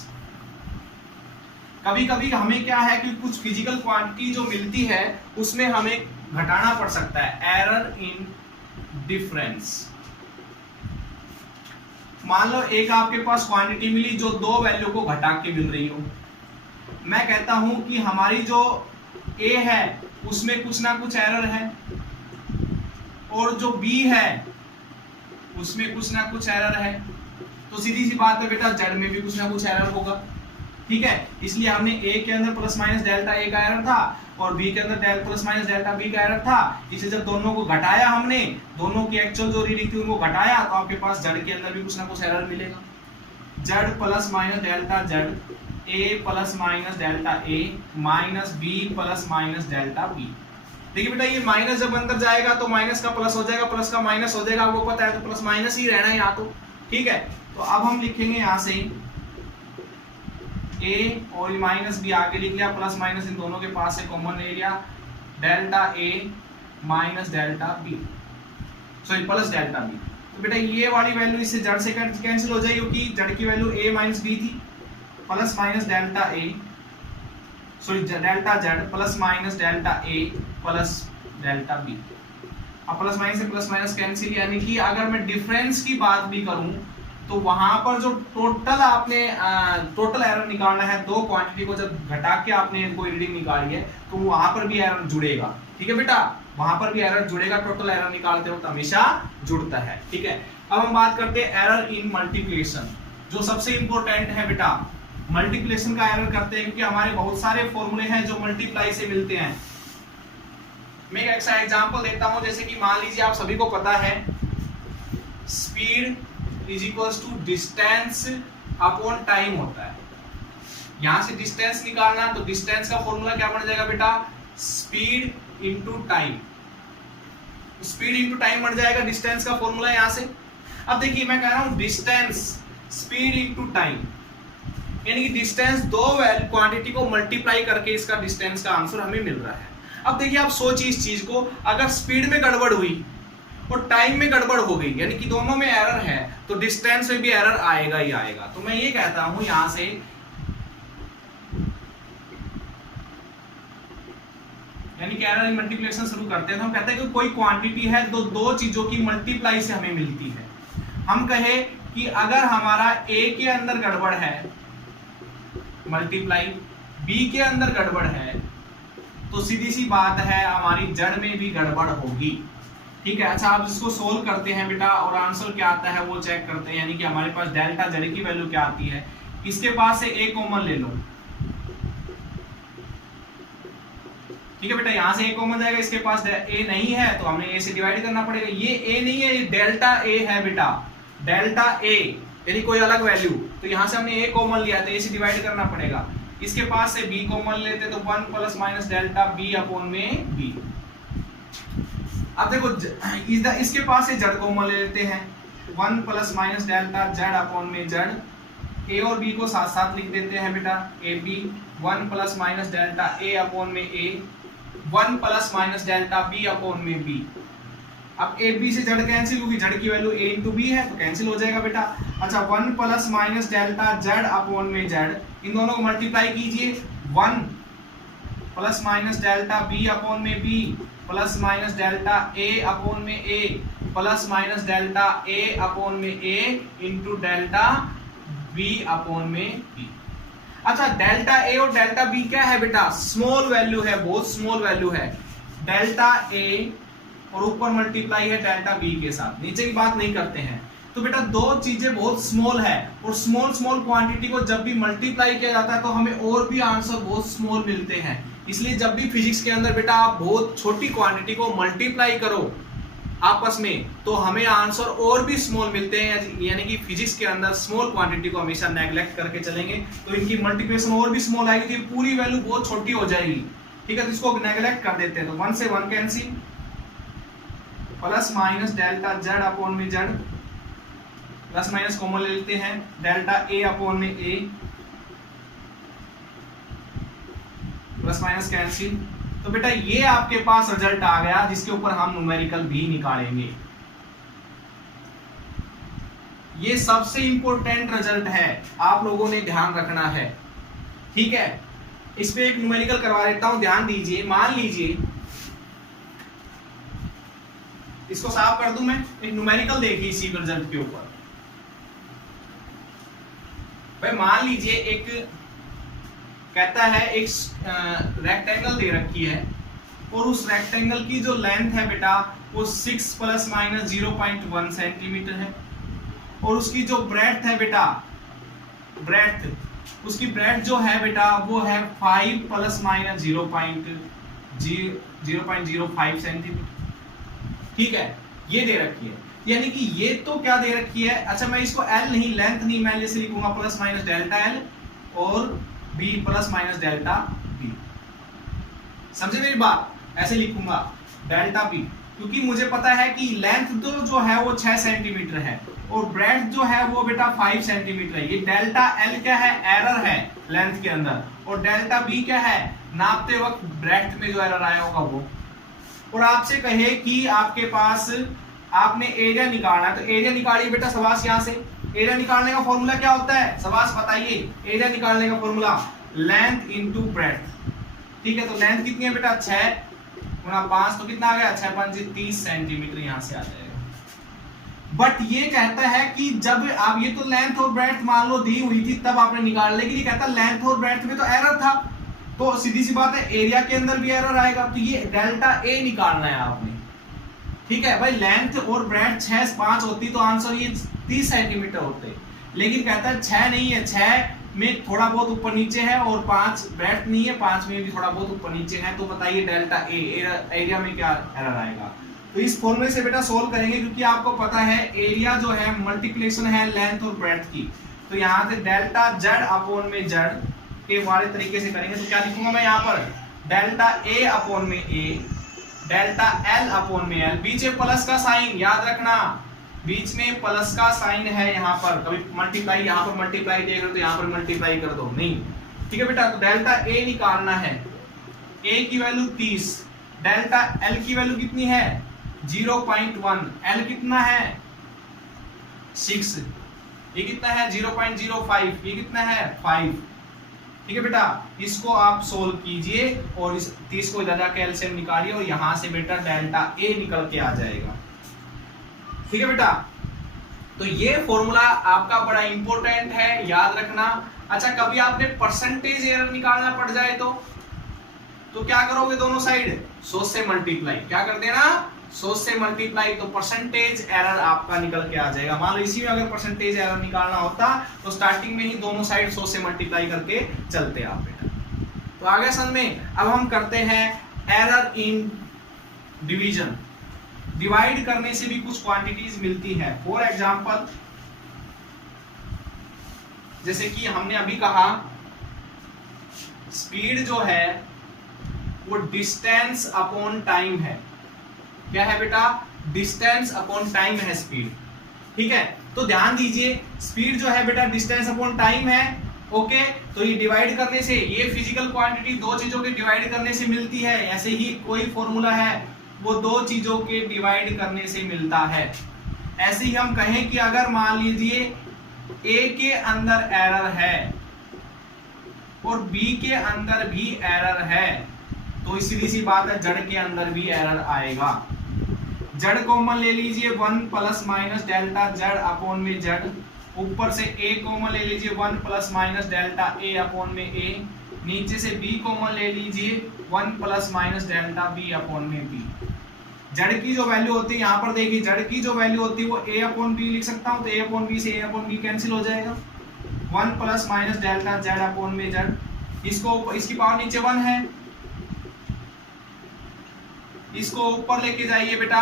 कभी कभी हमें क्या है कि कुछ फिजिकल क्वांटिटी जो मिलती है उसमें हमें घटाना पड़ सकता है, एरर इन डिफरेंस। मान लो एक आपके पास क्वांटिटी मिली जो दो वैल्यू को घटा के मिल रही हो, मैं कहता हूं कि हमारी जो ए है उसमें कुछ ना कुछ एरर है, और जो बी है उसमें कुछ ना कुछ एरर है, तो सीधी सी बात है बेटा जेड में भी कुछ ना कुछ एरर होगा। ठीक है, इसलिए हमने ए के अंदर प्लस माइनस डेल्टा ए का एरर था और बी के अंदर प्लस माइनस डेल्टा बी का एरर था। इसे जब दोनों को घटाया, हमने दोनों की एक्चुअल जो रीडिंग थी उनको घटाया, तो आपके पास जेड के अंदर भी कुछ ना कुछ एरर मिलेगा। Z plus minus delta Z, A plus minus delta A minus B plus minus delta B. देखिए बेटा ये माइनस जब अंदर जाएगा तो माइनस का प्लस हो जाएगा, प्लस का माइनस हो जाएगा, आपको पता है, तो प्लस माइनस ही रहना है यहाँ तो। ठीक है, तो अब हम लिखेंगे यहाँ से a और माइनस बी आगे लिख लिया, प्लस माइनस इन दोनों के पास से कॉमन ले लिया, delta a minus delta b, sorry plus delta b। तो बेटा ये वाली वैल्यू इससे जड़ से कैंसिल हो जाएगी क्योंकि जड़ की वैल्यू a माइनस b थी, plus minus delta a, sorry delta z plus minus delta a plus delta B. अब प्लस माइनस से प्लस माइनस कैंसिल, यानी कि अगर मैं डिफरेंस की बात भी करूं तो वहां पर जो टोटल आपने टोटल एरर निकालना है, दो क्वांटिटी को जब घटा के आपने कोई रीडिंग निकाली है तो वहां पर भी एरर जुड़ेगा। ठीक है बेटा, वहां पर भी एरर जुड़ेगा, टोटल एरर निकालते वक्त हमेशा जुड़ता है। ठीक है, अब हम बात करते हैं एरर इन मल्टीप्लिकेशन, जो सबसे इंपॉर्टेंट है बेटा। मल्टीप्लिकेशन का एरर करते हैं क्योंकि हमारे बहुत सारे फॉर्मूले हैं जो मल्टीप्लाई से मिलते हैं। मैं एक ऐसा एग्जांपल देता हूं, जैसे कि मान लीजिए आप सभी को पता है speed is equals to distance upon time होता है। यहां से डिस्टेंस निकालना, तो डिस्टेंस का फॉर्मूला क्या बन जाएगा बेटा, speed into time. Speed into time बन जाएगा डिस्टेंस का फॉर्मूला यहां से। अब देखिए मैं कह रहा हूं डिस्टेंस स्पीड इनटू टाइम, यानी कि डिस्टेंस दो क्वांटिटी को मल्टीप्लाई करके इसका डिस्टेंस का आंसर हमें मिल रहा है। अब देखिए आप सोचिए इस चीज को, अगर स्पीड में गड़बड़ हुई और टाइम में गड़बड़ हो गई, यानी कि दोनों में एरर है, तो डिस्टेंस में भी एरर आएगा ही आएगा। तो मैं ये कहता हूं यहां से यानी कि एरर इन मल्टीप्लिकेशन शुरू करते हैं तो हम कहते हैं कि कोई क्वांटिटी है तो दो चीजों की मल्टीप्लाई से हमें मिलती है। हम कहे कि अगर हमारा ए के अंदर गड़बड़ है मल्टीप्लाई, बी के अंदर गड़बड़ है, तो सीधी सी बात है हमारी जड़ में भी गड़बड़ होगी। ठीक है, अच्छा आप इसको सोल्व करते हैं बेटा और आंसर क्या आता है वो चेक करते हैं। यानी कि हमारे पास डेल्टा जड़ की वैल्यू क्या आती है, इसके पास से ए कॉमन ले लो। ठीक है बेटा, यहां से ए कॉमन जाएगा, इसके पास ए नहीं है तो हमें ए से डिवाइड करना पड़ेगा। ये ए नहीं है, ये डेल्टा ए है बेटा, डेल्टा ए यानी कोई अलग वैल्यू। तो यहां से हमने ए कॉमन लिया तो ए से डिवाइड करना पड़ेगा। इसके पास से b कॉमन लेते तो 1 plus minus delta b upon में b। अब देखो इसके पास से z कॉमन ले लेते हैं, 1 plus minus delta z upon में z। a और b को साथ साथ लिख देते हैं बेटा, ab 1 plus minus delta a upon में a, 1 plus minus delta b upon में b। अब ए बी से जड़ कैंसिल होगी, जड़ की वैल्यू a इंटू बी है तो कैंसिल हो जाएगा बेटा। अच्छा 1 plus minus delta z upon में z, इन दोनों को मल्टीप्लाई कीजिए, 1 plus minus delta b upon में b plus minus delta a upon में a plus minus delta a upon में a into delta b upon में b। अच्छा डेल्टा a और डेल्टा b क्या है बेटा, स्मॉल वैल्यू है, बहुत स्मॉल वैल्यू है। डेल्टा a और ऊपर मल्टीप्लाई है डेल्टा बी के साथ, नीचे की बात नहीं करते हैं। तो बेटा दो चीजें बहुत स्मॉल है और स्मॉल स्मॉल क्वांटिटी को जब भी मल्टीप्लाई किया जाता है तो हमें और भी आंसर बहुत स्मॉल मिलते हैं। इसलिए जब भी फिजिक्स के अंदर बेटा आप बहुत छोटी क्वांटिटी को मल्टीप्लाई करो आपस में तो हमें आंसर और भी स्मॉल मिलते हैं। यानी कि फिजिक्स के अंदर स्मॉल क्वांटिटी को हमेशा नेग्लेक्ट करके चलेंगे तो इनकी मल्टीप्लिकेशन और भी स्मॉल आएगी तो पूरी वैल्यू बहुत छोटी हो जाएगी। ठीक है, तो इसको नेग्लेक्ट कर देते हैं। तो 1 से 1 cancel, plus minus delta z upon में z, प्लस माइनस कॉमन ले लेते हैं, डेल्टा a अपॉन में a, प्लस माइनस कैंसिल। तो बेटा ये आपके पास रिजल्ट आ गया जिसके ऊपर हम न्यूमेरिकल भी निकालेंगे। ये सबसे इंपॉर्टेंट रिजल्ट है, आप लोगों ने ध्यान रखना है। ठीक है, इस पे एक न्यूमेरिकल करवा देता हूं, ध्यान दीजिए। मान लीजिए इसको साफ कर दूं मैं, एक न्यूमेरिकल देखिए इसी रिजल्ट के ऊपर। भाई मान लीजिए एक कहता है एक रेक्टेंगल दे रखी है और उस रेक्टेंगल की जो लेंथ है बेटा वो 6 प्लस माइनस 0.1 सेंटीमीटर है और उसकी जो ब्रेड्थ है बेटा, उसकी ब्रेड्थ जो है बेटा वो है 5 प्लस माइनस 0.05 सेंटीमीटर। ठीक है, ये दे रखी है, यानी कि ये तो क्या दे रखी है। अच्छा मैं इसको L नहीं, लेंथ नहीं, मैं जैसे लिखूंगा प्लस माइनस डेल्टा L और B plus minus delta B। समझे मेरी बात, ऐसे लिखूंगा डेल्टा B, क्योंकि मुझे पता है कि लेंथ तो जो है वो 6 सेंटीमीटर है और ब्रेड्थ जो है वो बेटा 5 सेंटीमीटर है। ये डेल्टा L क्या है, एरर है लेंथ के अंदर, और डेल्टा B क्या है, नापते वक्त ब्रेड्थ में जो एरर आया होगा वो। और आपसे कहे कि आपके पास आपने एरिया निकालना है तो एरिया निकालिए बेटा सवास। यहां से एरिया निकालने का फॉर्मूला क्या होता है, सवास बताइए। एरिया निकालने का फॉर्मूला लेंथ इनटू ब्रेड्थ। ठीक है, तो लेंथ कितनी है बेटा 6, गुणा 5 तो कितना आ गया, 6 5 30 सेंटीमीटर यहाँ से आ जाएगा। बट ये कहता है कि जब आप ये तो लेंथ और ब्रेड्थ मान लो दी हुई थी तब आपने निकाल, लेकिन ये कहता है लेंथ और ब्रेड्थ में तो एरर था, तो सीधी सी बात है एरिया के अंदर भी एरर आएगा, तो ये डेल्टा ए निकालना है आपने। ठीक है भाई, लेंथ और ब्रेड्थ 6 5 होती तो आंसर ये 30 सेंटीमीटर होते, लेकिन कहता है 6 नहीं है, 6 में थोड़ा बहुत ऊपर नीचे है और 5 ब्रेड्थ नहीं है, 5 में भी थोड़ा बहुत ऊपर नीचे है, तो बताइए डेल्टा ए एरिया में क्या एरर आएगा। तो इस फॉर्मूले से बेटा सोल्व करेंगे, क्योंकि आपको पता है एरिया जो है मल्टीप्लिकेशन है लेंथ और ब्रेड्थ की, तो यहाँ से डेल्टा जेड अपॉन में जेड के वाले तरीके से करेंगे। तो क्या लिखूंगा मैं यहाँ पर, डेल्टा ए अपॉन में ए, डेल्टा एल अपॉन में एल, बीच में प्लस का साइन याद रखना, बीच में प्लस का साइन है यहाँ पर, कभी मल्टीप्लाई यहाँ पर मल्टीप्लाई देख रहे हो तो यहाँ पर मल्टीप्लाई कर दो नहीं, ठीक है बेटा। तो डेल्टा ए निकालना है, ए की वैल्यू 30, डेल्टा एल की वैल्यू कितनी है 0.1, एल कितना है 6, ये कितना है 0.05, ये कितना है 5, ठीक है बेटा। इसको आप सोल्व कीजिए और इस 30 को इधर जाके एलसीएम निकालिए और यहां से बेटा डेल्टा ए निकल के आ जाएगा, ठीक है बेटा। तो ये फॉर्मूला आपका बड़ा इंपॉर्टेंट है, याद रखना। अच्छा, कभी आपने परसेंटेज एरर निकालना पड़ जाए तो क्या करोगे, दोनों साइड 100 से मल्टीप्लाई, क्या कर देना 100 से मल्टीप्लाई, तो परसेंटेज एरर आपका निकल के आ जाएगा। मान लो इसी में अगर परसेंटेज एरर निकालना होता तो स्टार्टिंग में ही दोनों साइड 100 से मल्टीप्लाई करके चलते आप बेटा। तो आगे समझ में, अब हम करते हैं एरर इन डिवीजन। डिवाइड करने से भी कुछ क्वांटिटीज मिलती है। फॉर एग्जांपल, जैसे कि हमने अभी कहा स्पीड जो है वो डिस्टेंस अपॉन टाइम है। क्या है बेटा, डिस्टेंस अपॉन टाइम है स्पीड, ठीक है। तो ध्यान दीजिए, स्पीड जो है बेटा डिस्टेंस अपॉन टाइम है, ओके। तो ये डिवाइड करने से, ये फिजिकल क्वांटिटी दो चीजों के डिवाइड करने से मिलती है। ऐसे ही कोई फॉर्मूला है वो दो चीजों के डिवाइड करने से मिलता है। ऐसे ही हम कहें कि अगर मान लीजिए ए के अंदर एरर है और बी के अंदर भी एरर है, तो सीधी सी बात है जड़ के अंदर भी एरर आएगा। जड़ कॉमन ले लीजिए 1 plus minus delta Z upon में जेड, ऊपर से ए कॉमन ले लीजिए 1 plus minus delta A upon में ए, नीचे से बी कॉमन ले लीजिए 1 plus minus delta B upon में बी। जड़ की जो वैल्यू होती है यहाँ पर देखिए, जड़ की जो वैल्यू होती है वो ए अपॉन बी लिख सकता हूँ, तो ए अपॉन बी से ए अपॉन बी कैंसिल हो जाएगा, 1 plus minus delta Z upon में जेड। इसको, इसकी पावर नीचे 1 है, इसको ऊपर लेके जाइए बेटा,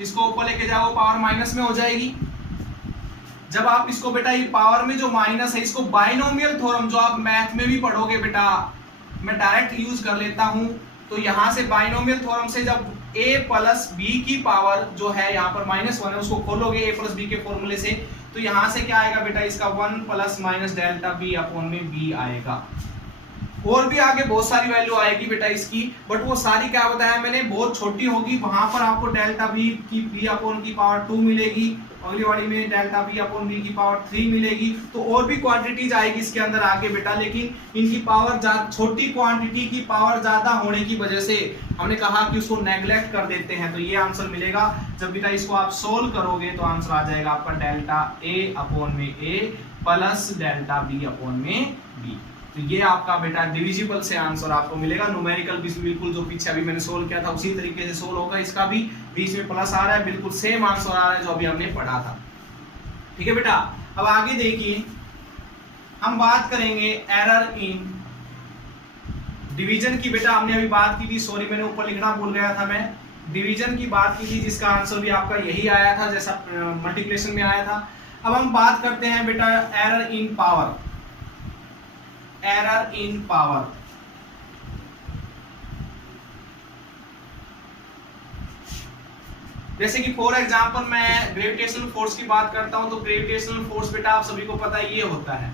इसको ऊपर लेके जाओ, पावर माइनस में हो जाएगी। जब आप इसको बेटा ये पावर में जो माइनस है, इसको बाइनोमियल थ्योरम जो आप मैथ में भी पढ़ोगे बेटा, मैं डायरेक्ट यूज कर लेता हूं। तो यहां से बाइनोमियल थ्योरम से जब a प्लस बी की पावर जो है यहाँ पर -1 है, उसको खोलोगे a प्लस बी के फॉर्मूले से, तो यहां से क्या आएगा बेटा, इसका 1 plus minus delta B upon में बी आएगा। और भी आगे बहुत सारी वैल्यू आएगी बेटा इसकी, बट वो सारी क्या बताया मैंने, बहुत छोटी होगी। वहां पर आपको डेल्टा बी की बी अपॉन की पावर 2 मिलेगी, अगली वाली में डेल्टा बी अपॉन बी की पावर 3 मिलेगी। तो और भी क्वांटिटीज आएगी इसके अंदर आगे बेटा, लेकिन इनकी पावर छोटी क्वांटिटी की पावर ज्यादा होने की वजह से हमने कहा कि उसको नेग्लेक्ट कर देते हैं। तो ये आंसर मिलेगा। जब बेटा इसको आप सोल्व करोगे तो आंसर आ जाएगा आपका डेल्टा ए अपॉन में ए प्लस डेल्टा बी अपॉन में बी। तो ये आपका बेटा डिविजिबल से आंसर आपको मिलेगा। न्यूमेरिकल बिल्कुल जो पीछे अभी मैंने सोल्व किया था उसी तरीके से सोल्व होगा। इसका भी बीच में प्लस आ रहा है, बिल्कुल सेम आंसर आ रहा है जो अभी हमने पढ़ा था, ठीक है बेटा। अब आगे देखिए, हम बात करेंगे एरर इन डिवीजन की। बेटा हमने अभी बात की थी, सॉरी मैंने ऊपर लिखना भूल गया था, मैं डिवीजन की बात की थी जिसका आंसर भी आपका यही आया था जैसा मल्टीप्लिकेशन में आया था। अब हम बात करते हैं बेटा error in power. Error in power, जैसे कि फॉर एग्जांपल मैं ग्रेविटेशनल फोर्स की बात करता हूं, तो ग्रेविटेशनल फोर्स बेटा आप सभी को पता है ये होता है।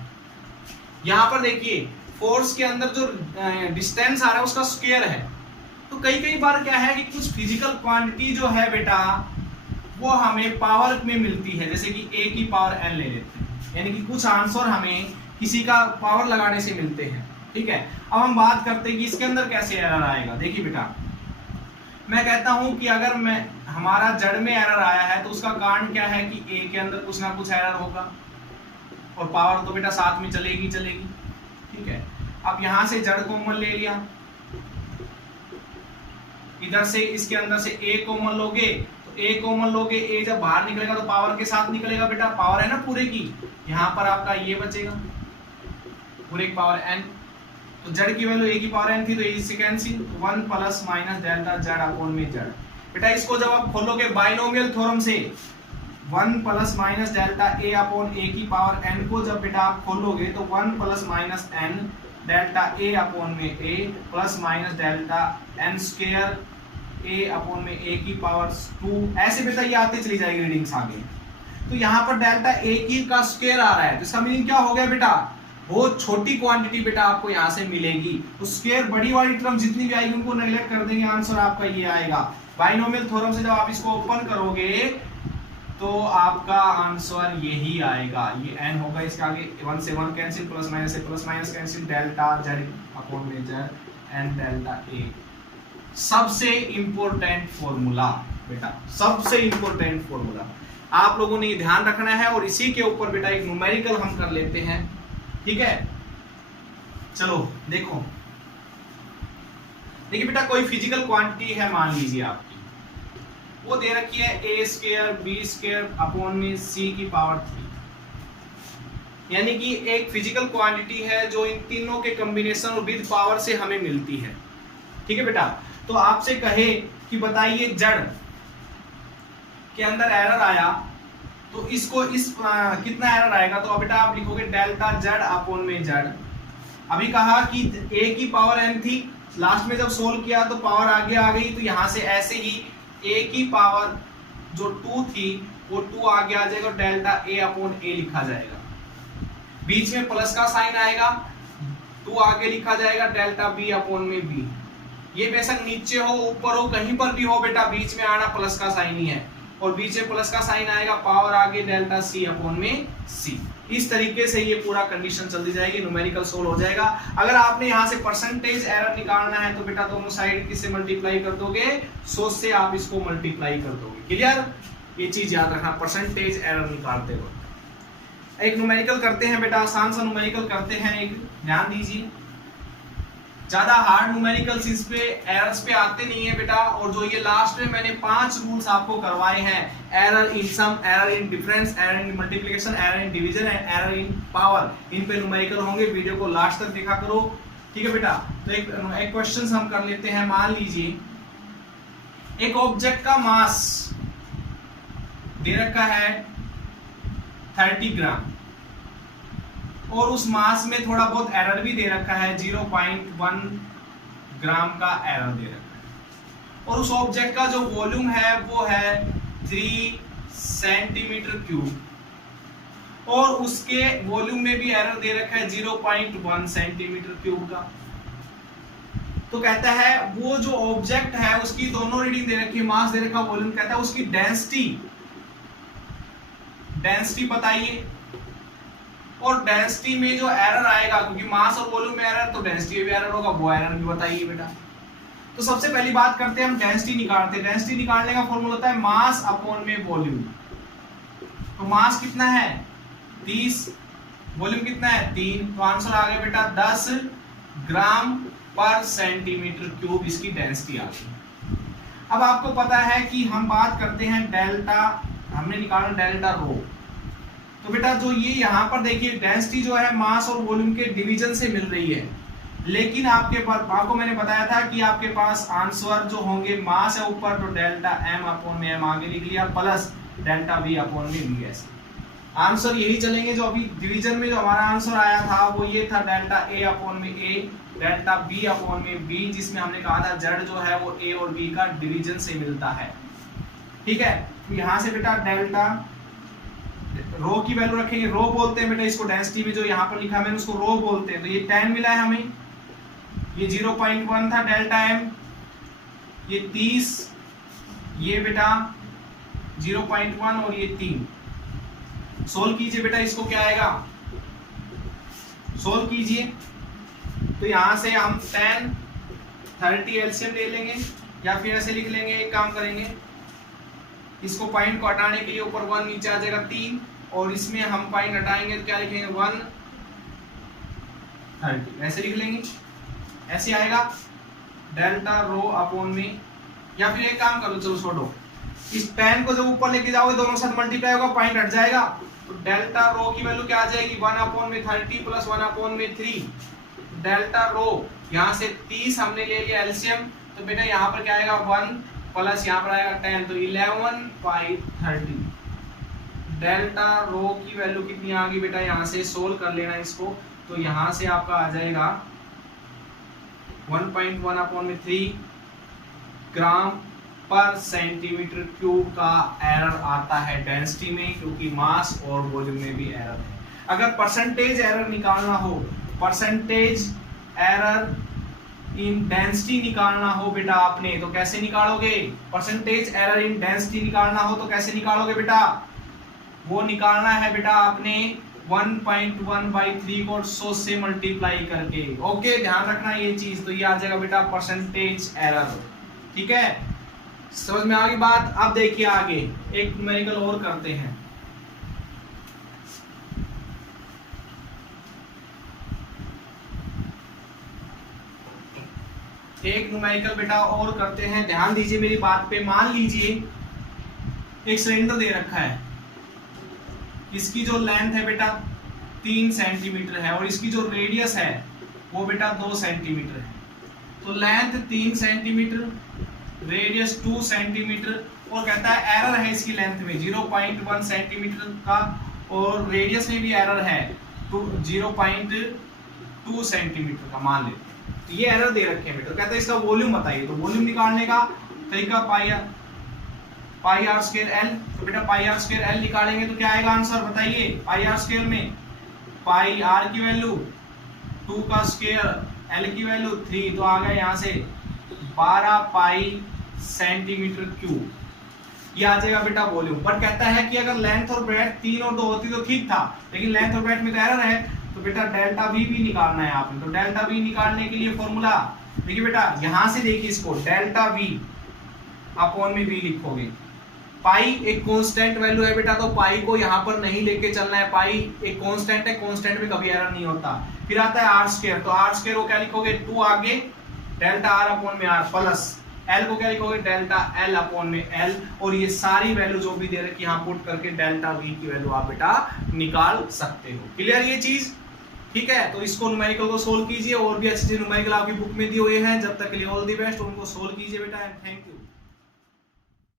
यहां पर देखिए फोर्स के अंदर जो डिस्टेंस आ रहा है उसका स्क्वायर है। तो कई बार क्या है कि कुछ फिजिकल क्वांटिटी जो है बेटा वो हमें पावर में मिलती है, जैसे कि a की पावर n ले लेते हैं, यानी कि कुछ आंसर हमें किसी का पावर लगाने से मिलते हैं। ठीक है, अब हम बात करते हैं कि इसके अंदर कैसे एरर आएगा। देखिए बेटा, मैं कहता हूं कि अगर मैं हमारा जड़ में एरर आया है तो उसका कारण क्या है कि ए के अंदर कुछ ना कुछ एरर होगा, और पावर तो बेटा साथ में चलेगी चलेगी। ठीक है, अब यहां से जड़ कॉमन ले लिया, इधर से इसके अंदर से ए कॉमन लोगे, तो ए कॉमन लोगे, ए जब बाहर निकलेगा तो पावर के साथ निकलेगा बेटा, पावर है ना पूरे की, यहां पर आपका ये बचेगा पूरे की पावर n। तो जड़ की वैल्यू a की पावर n थी तो ए से cancel, 1 plus minus delta z upon में जड़। बेटा इसको जब आप खोलोगे बाइनोमियल थ्योरम से, 1 plus minus delta a upon a की पावर n को जब बेटा आप खोलोगे तो 1 plus minus n delta a upon में a plus minus delta n square a upon में a की पावर 2, ऐसे बेटा ये आते चली जाएगी रीडिंग्स आगे। तो यहाँ पर डेल्टा a की का स्क्वायर आ रहा है, तो इसका मीनिंग क्या हो गया बेटा, बहुत छोटी क्वांटिटी बेटा आपको यहाँ से मिलेगी। तो स्क्वायर बड़ी वाली टर्म जितनी भी आएगी उनको नेगलेक्ट कर देंगे, आंसर आपका ये आएगा। बाइनोमियल थ्योरम से जब आप इसको ओपन करोगे तो आपका आंसर यही आएगा, ये n होगा, इसके आगे 1 से 1 cancel, plus minus cancel, delta z upon में z n डेल्टा a। सबसे इंपॉर्टेंट फॉर्मूला बेटा, सबसे इंपॉर्टेंट फॉर्मूला आप लोगों ने ध्यान रखना है, और इसी के ऊपर बेटा एक न्यूमेरिकल हम कर लेते हैं। ठीक है, चलो देखो, देखिए बेटा कोई फिजिकल क्वांटिटी है मान लीजिए आपकी, वो दे रखी है a square b square upon में c की पावर 3, यानी कि एक फिजिकल क्वांटिटी है जो इन तीनों के कॉम्बिनेशन और विद पावर से हमें मिलती है। ठीक है बेटा, तो आपसे कहे कि बताइए जड़ के अंदर एरर आया तो इसको कितना एरर आएगा, तो बेटा आप लिखोगे डेल्टा z अपॉन में z। अभी कहा कि a की पावर n थी, लास्ट में जब सोल्व किया तो पावर आगे आ गई, तो यहां से ऐसे ही a की पावर जो 2 थी वो 2 आगे आ जाएगा, डेल्टा a अपॉन a लिखा जाएगा, बीच में प्लस का साइन आएगा, 2 आगे लिखा जाएगा, डेल्टा b अपॉन में b। ये बेशक नीचे हो ऊपर हो कहीं पर भी हो बेटा, बीच में आना प्लस का साइन ही है, और बीच में प्लस का साइन आएगा, पावर आगे डेल्टा c अपॉन में c। इस तरीके से ये पूरा कंडीशन चलती जाएगी, न्यूमेरिकल सोल्व हो जाएगा। अगर आपने यहाँ से परसेंटेज एरर निकालना है तो बेटा दोनों साइड किससे मल्टीप्लाई कर दोगे, 100 से आप इसको मल्टीप्लाई कर दोगे। क्लियर, ये चीज याद रखना परसेंटेज एरर निकालते वक्त। एक न्यूमेरिकल करते हैं बेटा, आसान सा न्यूमेरिकल करते हैं, एक ध्यान दीजिए, ज्यादा हार्ड न्यूमेरिकल्स इस पे एरर्स पे आते नहीं है बेटा। और जो ये लास्ट में मैंने 5 रूल्स आपको करवाए हैं, error in sum, error in difference, error in multiplication, error in division and error in power, इन पे न्यूमेरिकल होंगे, वीडियो को लास्ट तक देखा करो। ठीक है बेटा, तो एक क्वेश्चन हम कर लेते हैं। मान लीजिए एक ऑब्जेक्ट का मास दे रखा है 30 ग्राम, और उस मास में थोड़ा बहुत एरर भी दे रखा है, 0.1 ग्राम का एरर दे रखा है, और उस ऑब्जेक्ट का जो वॉल्यूम है वो है 3 सेंटीमीटर क्यूब, और उसके वॉल्यूम में भी एरर दे रखा है 0.1 सेंटीमीटर क्यूब का। तो कहता है वो जो ऑब्जेक्ट है उसकी दोनों रीडिंग दे रखी है, मास दे रखा, वॉल्यूम, कहता है उसकी डेंसिटी बताइए, और डेंसिटी में जो एरर आएगा, क्योंकि मास और वॉल्यूम में एरर तो डेंसिटी में भी एरर होगा, वो एरर भी बताइए बेटा। तो सबसे पहली बात करते हैं हम डेंसिटी निकालते हैं। डेंसिटी निकालने का फॉर्मूला होता है मास अपॉन में वॉल्यूम। तो मास कितना है 30, वॉल्यूम कितना है 3, तो आंसर आ गया बेटा 10 ग्राम पर सेंटीमीटर क्यूब, इसकी डेंसिटी आ गई। अब आपको पता है कि हम बात करते हैं डेल्टा, हमने निकाला डेल्टा रो। तो बेटा जो ये यहाँ पर देखिए डेंसिटी जो है मास और वॉल्यूम के डिवीजन से मिल रही है, लेकिन आपको मैंने बताया था कि आपके पास आंसर जो होंगे मास है ऊपर, तो डेल्टा m अपॉन में m आगे लिख लिया, प्लस डेल्टा v अपॉन में v। ऐसे आंसर यही चलेंगे। जो अभी डिवीजन में जो हमारा आंसर आया था वो ये था डेल्टा a अपॉन में a, डेल्टा b अपॉन में b, जिसमें हमने कहा था जड़ जो है वो a और b का डिवीजन से मिलता है। ठीक है, तो यहाँ से बेटा डेल्टा रो की वैल्यू रखेंगे, रो बोलते हैं बेटा इसको, डेंसिटी में जो यहाँ पर लिखा है मैंने उसको रो बोलते हैं। तो ये 10 मिला है हमें, ये 0.1 था डेल्टा m, ये 30, ये बेटा 0.1 और ये 3। सोल्व कीजिए बेटा, इसको क्या आएगा, सोल्व कीजिए। तो यहाँ से हम 10 30 एलसीएम ले लेंगे, या फिर ऐसे लिख लेंगे, एक काम करेंगे, इसको पॉइंट को हटाने के लिए ऊपर 1 नीचे आ जाएगा 3, और इसमें हम पॉइंट हटाएंगे तो क्या लिखेंगे 130, ऐसे लिख लेंगे, ऐसे आएगा डेल्टा रो अपॉन में। या फिर एक काम करो, चलो छोड़ो, इस 10 को जब ऊपर लेके जाओगे दोनों साथ मल्टीप्लाई होगा, पॉइंट हट जाएगा, तो डेल्टा रो की वैल्यू क्या आ जाएगी 1 अपॉन में 30 प्लस 1 अपॉन में 3। डेल्टा रो यहाँ से 30 हमने ले लिया एलसीएम, तो बेटा यहाँ पर क्या आएगा 1 प्लस यहाँ पर आएगा 10, तो 11 बाई 30। डेल्टा रो की वैल्यू कितनी आ गई बेटा, यहाँ से सोल्व कर लेना इसको, तो यहाँ से आपका आ जाएगा 1.1 अपॉन में 3 ग्राम पर सेंटीमीटर क्यूब का एरर आता है डेंसिटी में, क्योंकि मास और वॉल्यूम में भी एरर है। अगर परसेंटेज एरर निकालना हो, परसेंटेज एरर इन डेंसिटी निकालना हो बेटा आपने, तो कैसे निकालोगे? परसेंटेज एरर इन डेंसिटी निकालना हो तो कैसे निकालोगे बेटा? वो निकालना है बेटा आपने 1.1/3 को 100 से मल्टीप्लाई करके। ओके, ध्यान रखना ये चीज, तो ये आ जाएगा बेटा परसेंटेज एरर। ठीक है, समझ में आ गई बात। अब देखिए आगे एक न्यूमेरिकल और करते हैं। एक न्यूमेरिकल बेटा और करते हैं, ध्यान दीजिए मेरी बात पे। मान लीजिए एक सिलेंडर दे रखा है, इसकी जो लेंथ है बेटा 3 सेंटीमीटर है और इसकी जो रेडियस है वो बेटा 2 सेंटीमीटर है। तो लेंथ 3 सेंटीमीटर, रेडियस 2 सेंटीमीटर, और कहता है एरर है इसकी लेंथ में 0.1 सेंटीमीटर का, और रेडियस में भी एरर है 0.2 सेंटीमीटर का, मान लेते हैं। तो ये एरर दे रखे हैं बेटा। कहता है इसका वॉल्यूम बताइए, तो वॉल्यूम निकालने का तरीका पाई आर स्क्वायर एल। तो बेटा पाई आर स्क्वायर एल निकालेंगे तो क्या आएगा आंसर बताइए? पाई आर स्क्वायर में पाई आर की वैल्यू 2 का स्क्वायर, एल की वैल्यू 3, तो आ गया यहाँ से 12 पाई सेंटीमीटर क्यूब। ये आ जाएगा बेटा वॉल्यूम। बट कहता है कि अगर लेंथ और ब्रेड्थ 3 और 2 होती तो ठीक था, लेकिन लेंथ और ब्रेड्थ में तो एरर है, तो बेटा डेल्टा वी भी निकालना है आपने। तो डेल्टा वी निकालने के लिए फॉर्मूला देखिए बेटा, यहां से देखिए इसको, डेल्टा वी अपॉन में वी लिखोगे। पाई एक कांस्टेंट वैल्यू है बेटा, तो पाई को यहाँ पर नहीं लेके चलना है, पाई एक कांस्टेंट है, कांस्टेंट में कभी एरर नहीं होता। फिर आता है आर स्क्वायर, तो आर स्क्वायर को क्या लिखोगे 2 आगे डेल्टा आर अपॉन में आर, प्लस एल को क्या लिखोगे डेल्टा एल अपॉन में एल, और ये सारी वैल्यू जो भी दे रखी यहाँ पुट करके डेल्टा वी की वैल्यू आप बेटा निकाल सकते हो। क्लियर ये चीज? ठीक है, तो इसको न्यूमेरिकल को सोल्व कीजिए, और भी अच्छे न्यूमेरिकल आपकी बुक में दिए हुए हैं। जब तक के लिए ऑल द बेस्ट, उनको सोल्व कीजिए बेटा, एंड थैंक यू।